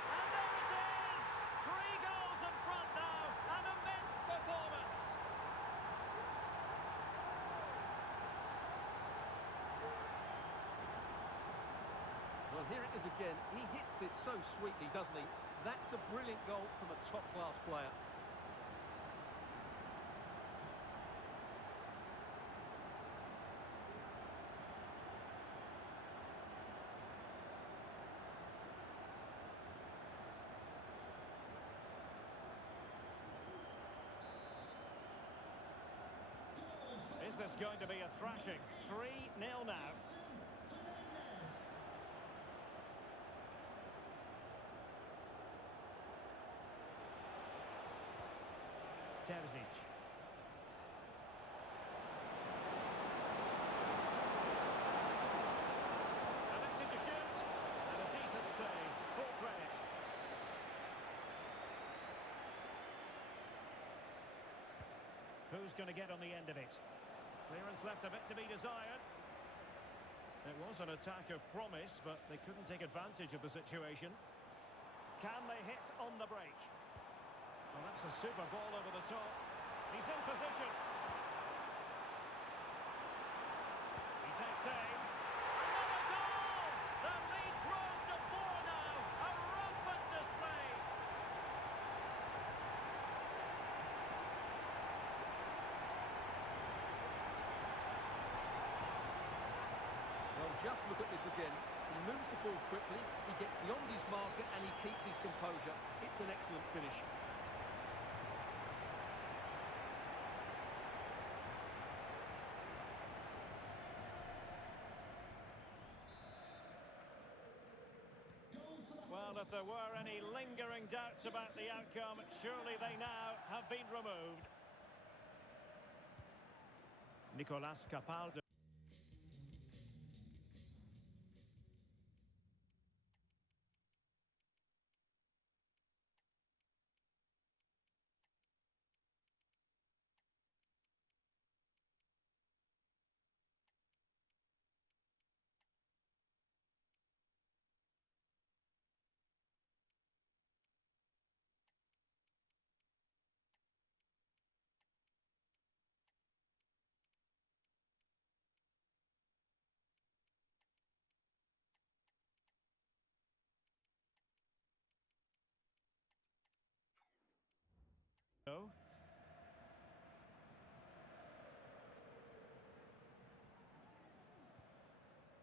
And there it is! 3 goals in front now. An immense performance. Well, here it is again. He hits this so sweetly, doesn't he? That's a brilliant goal from a top-class player. Is this going to be a thrashing? 3-0 now. Terzic. Elected to shoot, and a decent save. Full credit. Who's going to get on the end of it? Clearance left a bit to be desired. It was an attack of promise, but they couldn't take advantage of the situation. Can they hit on the break? Well, that's a super ball over the top. He's in position. He takes aim. Another goal! The lead grows to 4 now. A rampant display. Well, just look at this again. He moves the ball quickly, he gets beyond his marker and he keeps his composure. It's an excellent finish. Well, if there were any lingering doubts about the outcome, surely they now have been removed. Nicolas Capaldo.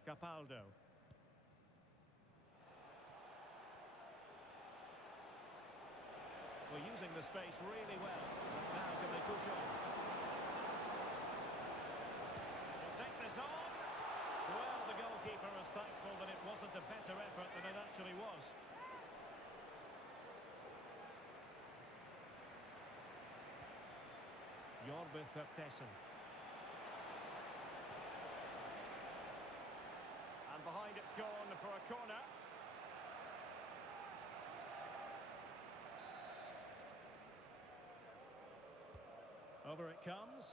Capaldo. Well, using the space really well. But now can they push on? They'll take this on. Well, the goalkeeper is thankful that it wasn't a better effort than it actually was. Vertessen. And behind it's gone for a corner. Over it comes.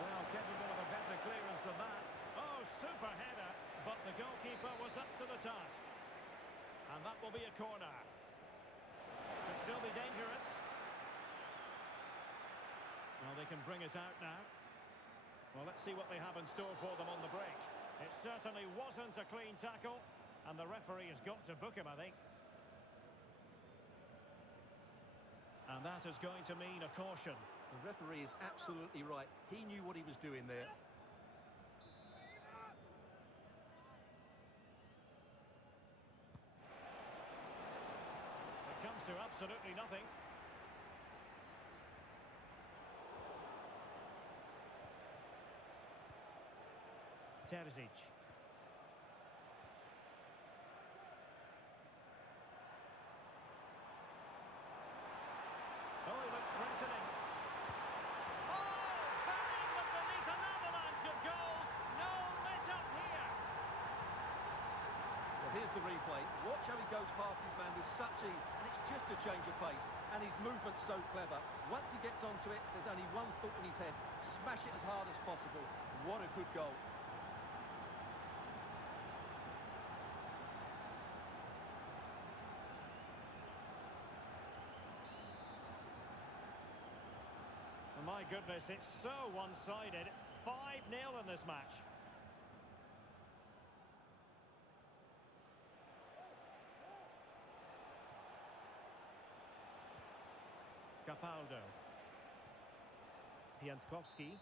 Well, capable of a better clearance than that. Oh, super header, but the goalkeeper was up to the task. And that will be a corner. Could still be dangerous. Well, they can bring it out now. Well, let's see what they have in store for them on the break. It certainly wasn't a clean tackle, and the referee has got to book him, I think. And that is going to mean a caution. The referee is absolutely right. He knew what he was doing there. It comes to absolutely nothing. Terzic. Oh, he looks threatening. Oh, burying them beneath an avalanche of goals. No let up here. Well, here's the replay. Watch how he goes past his man with such ease, and it's just a change of pace. And his movement's so clever. Once he gets onto it, there's only one thought in his head. Smash it as hard as possible. What a good goal. My goodness, it's so one-sided. 5-0 in this match. Capaldo. Piątkowski.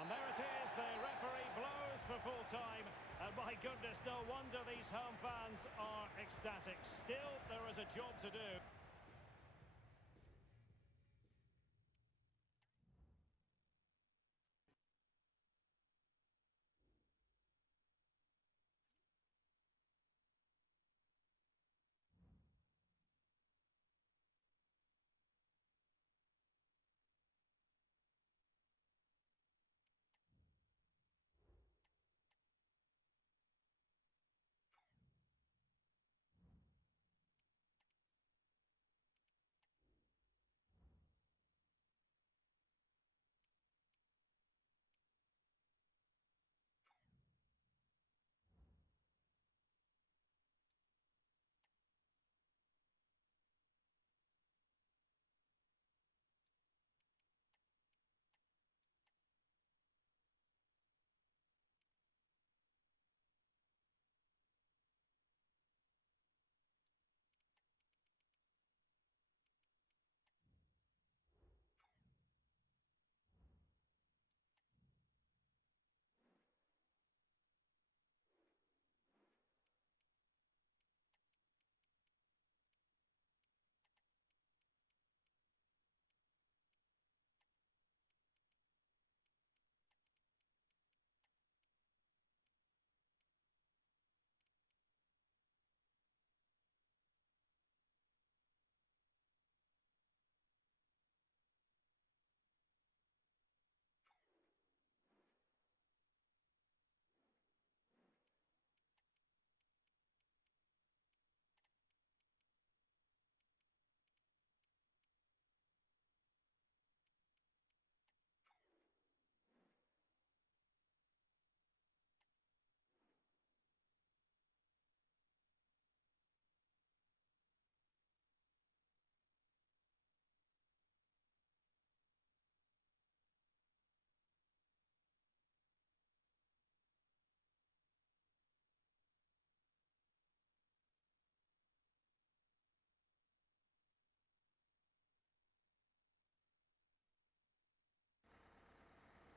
And there it is, the referee blows for full time. And my goodness, no wonder these home fans are ecstatic. Still, there is a job to do.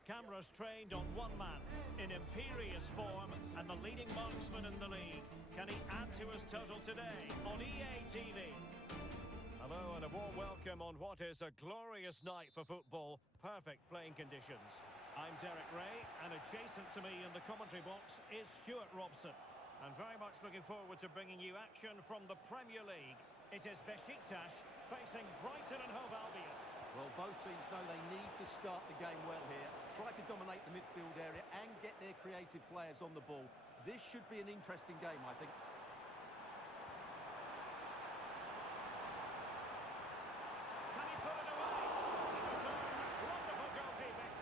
Cameras trained on one man, in imperious form, and the leading marksman in the league. Can he add to his total today on EA TV? Hello and a warm welcome on what is a glorious night for football. Perfect playing conditions. I'm Derek Ray, and adjacent to me in the commentary box is Stuart Robson. And very much looking forward to bringing you action from the Premier League. It is Beşiktaş facing Brighton and Hove Albion. Well, both teams know they need to start the game well here. Try to dominate the midfield area and get their creative players on the ball. This should be an interesting game, I think. Can he put it away? Wonderful goalkeeping.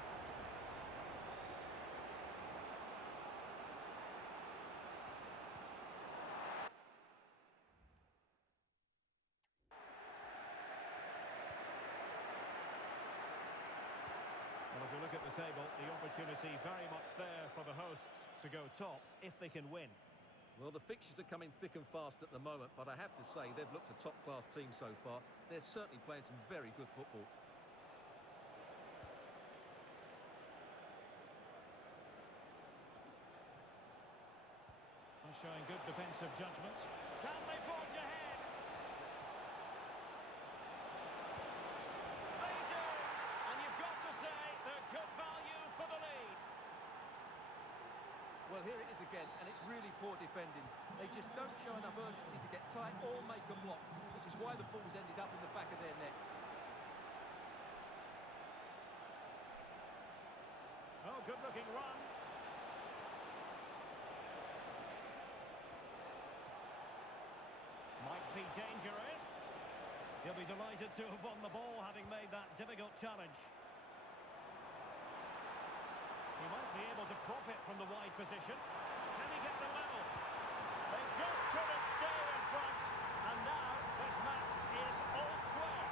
Well, if we look at the table, the opportunity very much there for the hosts to go top if they can win. Well, the fixtures are coming thick and fast at the moment, but I have to say they've looked a top-class team so far. They're certainly playing some very good football. They're showing good defensive judgment. Can they forge ahead? They do! And you've got to say they're good value for the lead. Well, here it is again, and it's really poor defending. They just don't show enough urgency to get tight or make a block. This is why the ball's ended up in the back of their net. Oh, good-looking run. Might be dangerous. He'll be delighted to have won the ball, having made that difficult challenge. He might be able to profit from the wide position. Can he get the level? They just couldn't stay in front. And now this match is all square.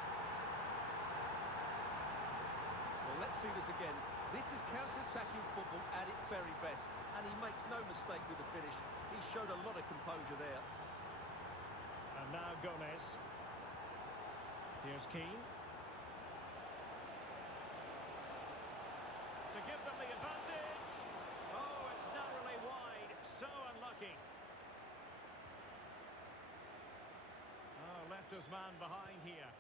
Well, let's see this again. This is counter-attacking football at its very best. And he makes no mistake with the finish. He showed a lot of composure there. And now Gomez. Here's Keane. give them the advantage. Oh, it's narrowly wide. So unlucky. Oh, left his man behind here.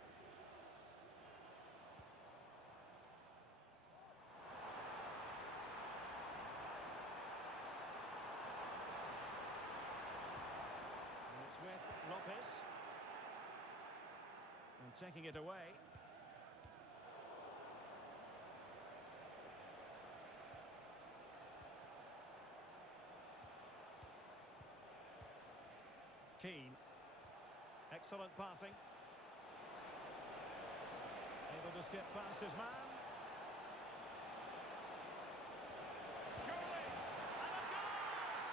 And it's with Lopez. And taking it away. Keane. Excellent passing. Able to skip past his man. Surely! And a goal!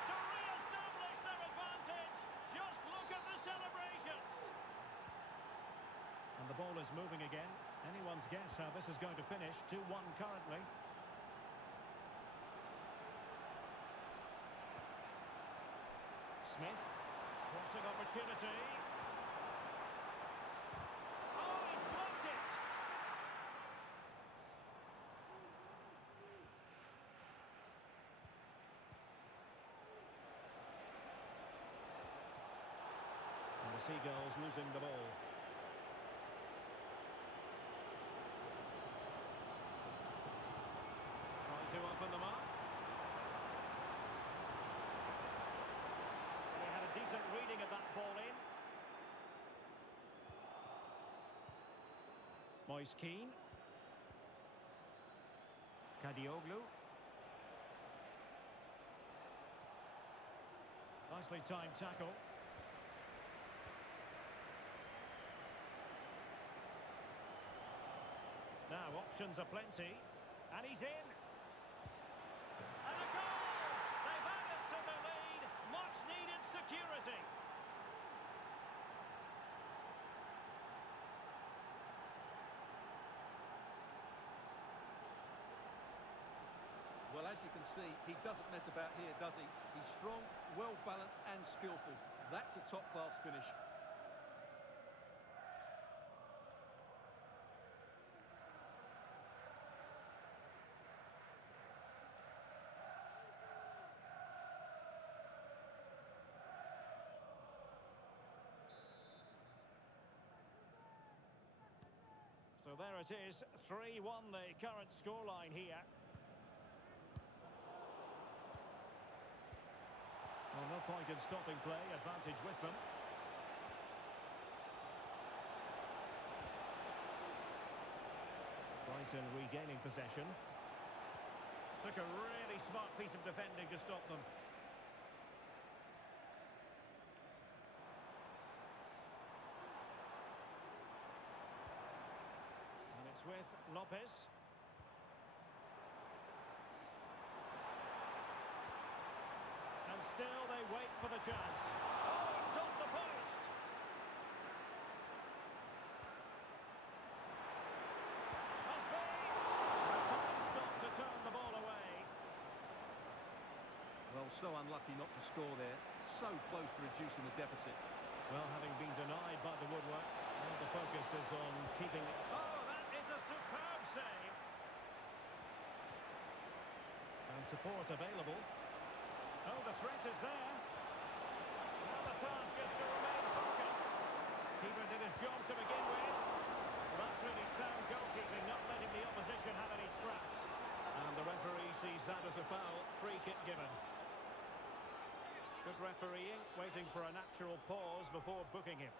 To re-establish their advantage! Just look at the celebrations! And the ball is moving again. Anyone's guess how this is going to finish. 2-1 currently. Smith. Crossing opportunity. Oh, he's blocked it! And the Seagulls losing the ball. Trying to open them up. Decent reading of that ball in. Moise Keane. Kadioglu. Nicely timed tackle. Now options are plenty. And he's in. And a goal! They've added to the lead. Much needed security. Well, as you can see, he doesn't mess about here, does he? He's strong, well-balanced and skillful. That's a top-class finish. So there it is, 3-1 the current scoreline here. Well, no point in stopping play, advantage with them. Brighton regaining possession. Took a really smart piece of defending to stop them. And it's with Lopez. And still they wait for the chance. Oh, it's off the post! Must be! A fine stop to turn the ball away. Well, so unlucky not to score there. So close to reducing the deficit. Well, having been denied by the woodwork, well, the focus is on keeping it. Oh, that is a superb save! And support available. Oh, the threat is there. Now the task is to remain focused. Keeper did his job to begin with. Well, that's really sound goalkeeping, not letting the opposition have any scraps. And the referee sees that as a foul. Free kick given. Good refereeing, waiting for a natural pause before booking him.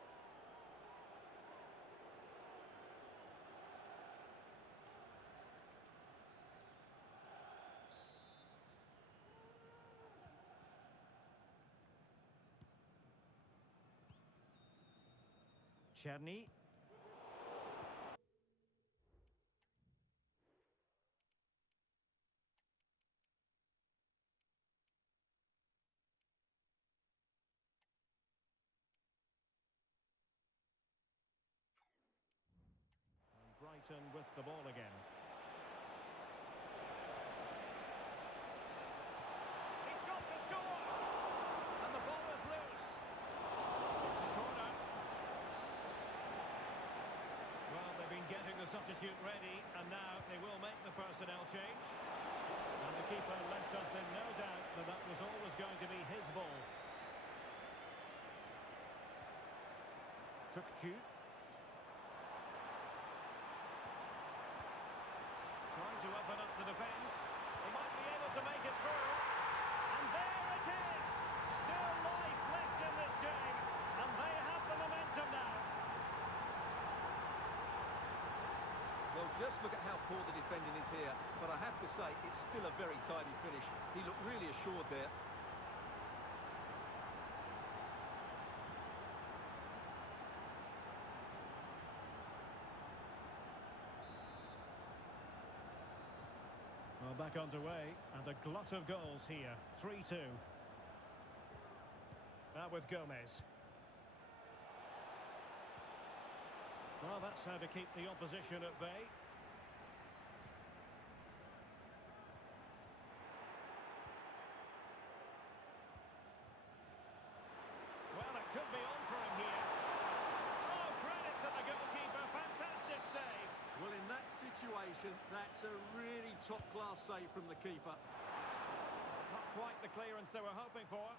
Czerny. And Brighton with the ball again. He's got to score! And the ball is loose. It's a corner. Well, they've been getting the substitute ready, and now they will make the personnel change. The keeper left us in no doubt that that was always going to be his ball. Çıktık. Trying to open up the defence. He might be able to make it through. And there it is! Still life left in this game. And they have the momentum now. Well, just look at how poor the defending is here. But I have to say, it's still a very tidy finish. He looked really assured there. Well, back underway, and a glut of goals here. 3-2. Now with Gomez. Well, that's how to keep the opposition at bay. Well, it could be on for him here. Oh, credit to the goalkeeper. Fantastic save. Well, in that situation, that's a really top-class save from the keeper. Not quite the clearance they were hoping for.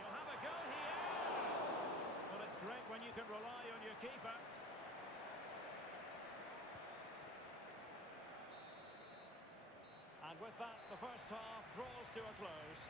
He'll have a go here. Well, it's great when you can rely on your keeper. And with that, the first half draws to a close.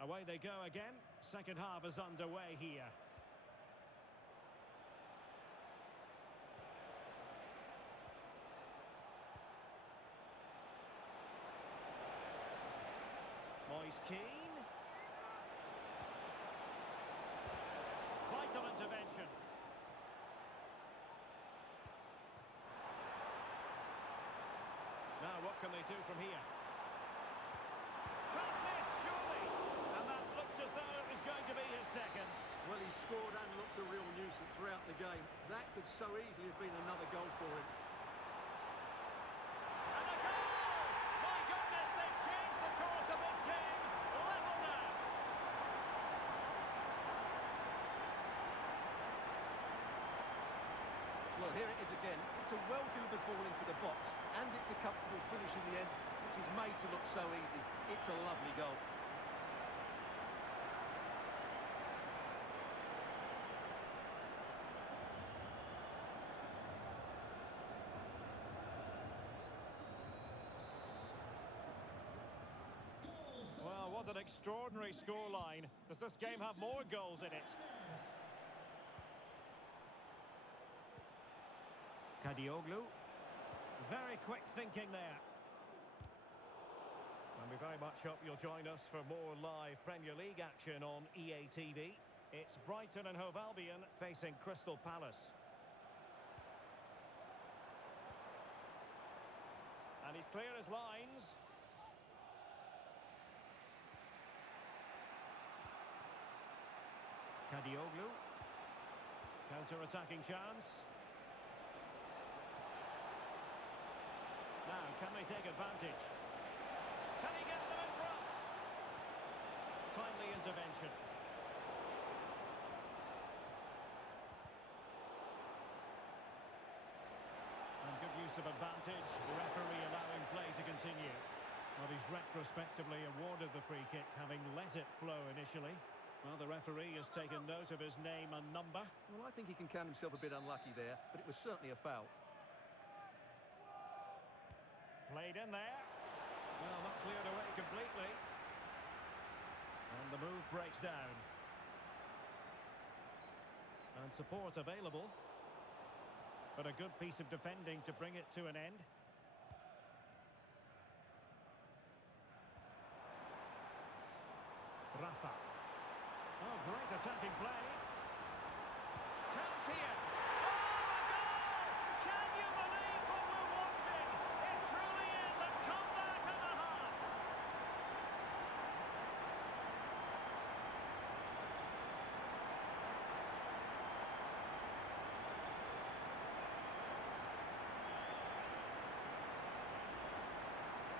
Away they go again. Second half is underway here. Moyes Keane. Vital intervention. Now what can they do from here? Can't miss, surely! And that looked as though it was going to be his second. Well, he scored and looked a real nuisance throughout the game. That could so easily have been another goal for him. And a goal! My goodness, they've changed the course of this game. Level now. Well, here it is again. It's a well-delivered ball into the box, and it's a comfortable finish in the end, which is made to look so easy. It's a lovely goal. Well, what an extraordinary scoreline. Does this game have more goals in it? Kadioglu. Very quick thinking there. And we very much hope you'll join us for more live Premier League action on EA TV. It's Brighton and Hove Albion facing Crystal Palace. And he's clear as lines. Kadioglu. Counter-attacking chance. Now, can they take advantage? Can he get them in front? Timely intervention. And good use of advantage. The referee allowing play to continue. Well, he's retrospectively awarded the free kick, having let it flow initially. Well, the referee has taken note of his name and number. Well, I think he can count himself a bit unlucky there, but it was certainly a foul. Played in there. Well, not cleared away completely. And the move breaks down. And support available. But a good piece of defending to bring it to an end. Rafa. Oh, great attacking play. Chance here. Oh, a goal! Can you believe what we're watching? It truly is a comeback and a half.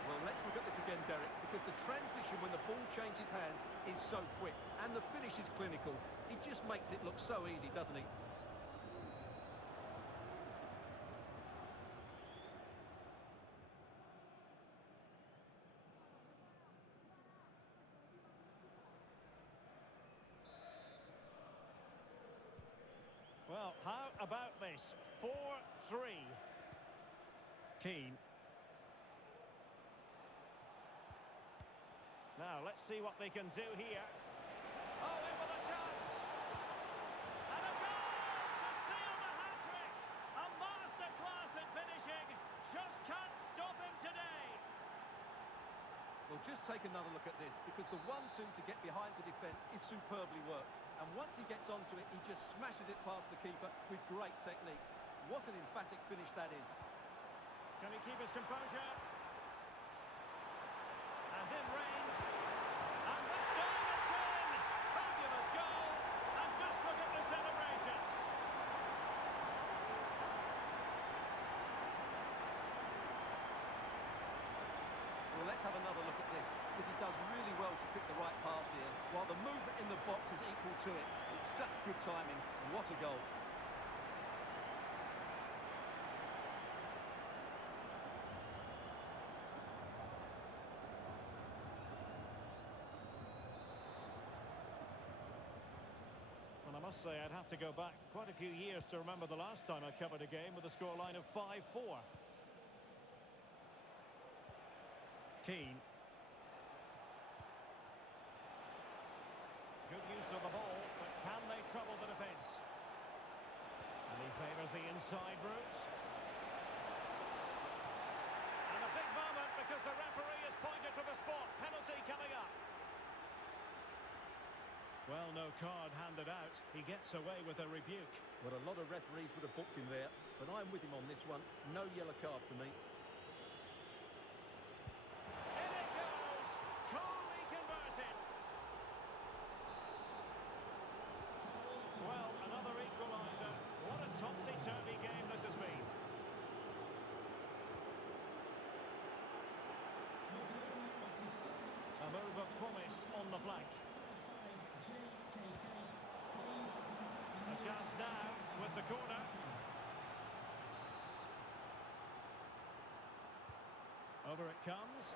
Well, let's look at this again, Derek, because the transition when the ball changes hands is so quick, and the finish is clinical. He just makes it look so easy, doesn't he? Well, how about this? 4-3. Keane. Now, let's see what they can do here. Oh, in with a chance! And a goal to seal the hat-trick! A masterclass at finishing. Just can't stop him today. Well, just take another look at this, because the 1-2 to get behind the defence is superbly worked. And once he gets onto it, he just smashes it past the keeper with great technique. What an emphatic finish that is. Can he keep his composure? And in range. And this time it's in! Fabulous goal! And just look at the celebrations. Well, let's have another look at this, because he does really well to pick the right pass here, while the movement in the box is equal to it. It's such good timing. What a goal. Well, I must say I'd have to go back quite a few years to remember the last time I covered a game with a scoreline of 5-4. Keane. Good use of the ball, but can they trouble the defence? And he favours the inside route. And a big moment because the referee has pointed to the spot. Penalty coming up. Well, no card handed out. He gets away with a rebuke. Well, a lot of referees would have booked him there, but I'm with him on this one. No yellow card for me. In it goes! Coolly converted. Well, another equaliser. What a topsy-turvy game this has been. A move of promise on the flank. A chance now with the corner. Over it comes.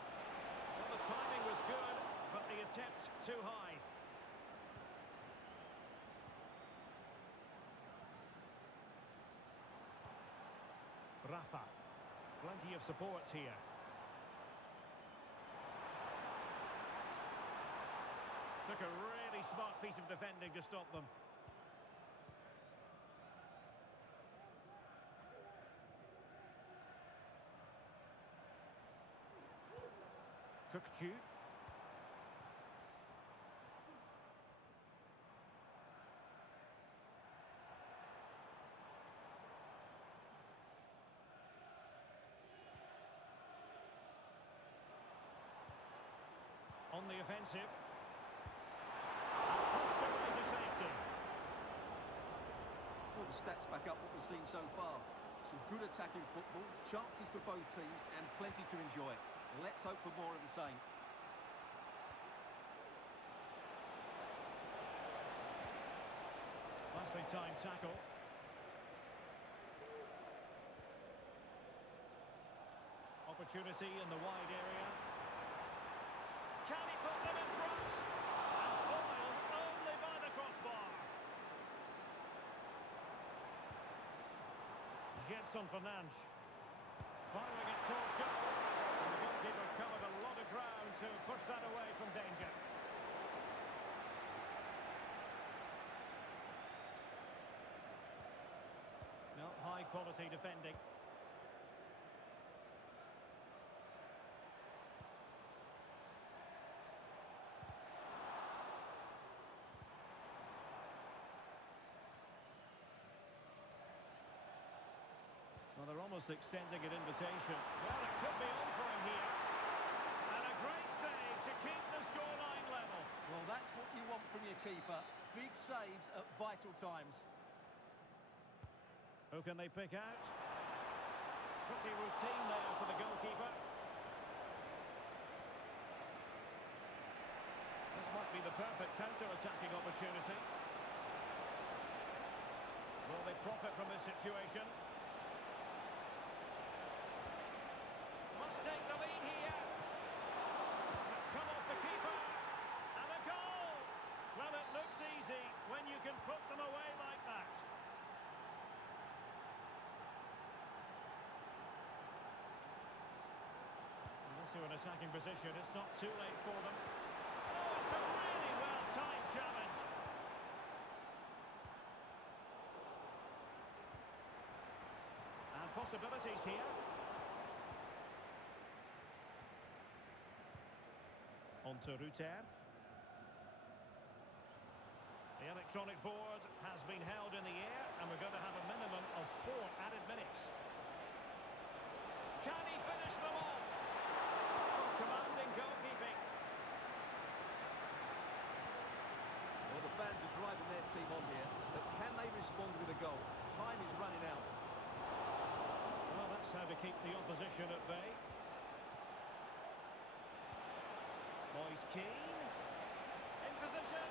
Well, the timing was good, but the attempt too high. Rafa. Plenty of support here. Took a really smart piece of defending to stop them. Cookchu. On the offensive. Pushed away to safety. Well, the stats back up what we've seen so far. Some good attacking football, chances for both teams, and plenty to enjoy. Let's hope for more of the same. Nicely timed tackle. Opportunity in the wide area. Can he put them in front? And foiled only by the crossbar. Jetson Fernandes. Firing it towards goal. And the goalkeeper covered a lot of ground to push that away from danger. No, high quality defending. Well, they're almost extending an invitation. Well, it could be on for him here. And a great save to keep the scoreline level. Well, that's what you want from your keeper. Big saves at vital times. Who can they pick out? Pretty routine there for the goalkeeper. This might be the perfect counter-attacking opportunity. Will they profit from this situation? Must take the lead here. It's come off the keeper. And a goal! Well, it looks easy when you can put them away like that. Into an attacking position, it's not too late for them. Oh, it's a really well-timed challenge. And possibilities here. On to Ruter. The electronic board has been held in the air, and we're going to have a minimum of 4 added minutes. Can he finish them off? Commanding goalkeeping. Well, the fans are driving their team on here, but can they respond with a goal? Time is running out. Well, that's how to keep the opposition at bay. Moise Keane. In position.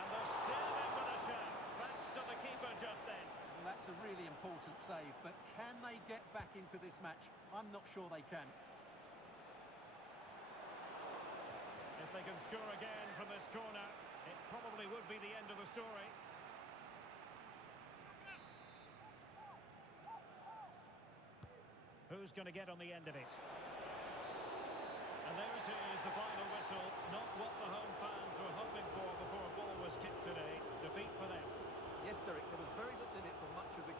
And they're still in with a shot, thanks to the keeper just then. Well, that's a really important save, but can they get back into this match? I'm not sure they can. If they can score again from this corner, it probably would be the end of the story. Who's going to get on the end of it? And there it is, the final whistle. Not what the home fans were hoping for before a ball was kicked today. Defeat for them. Yes, Derek, there was very little in it for much of the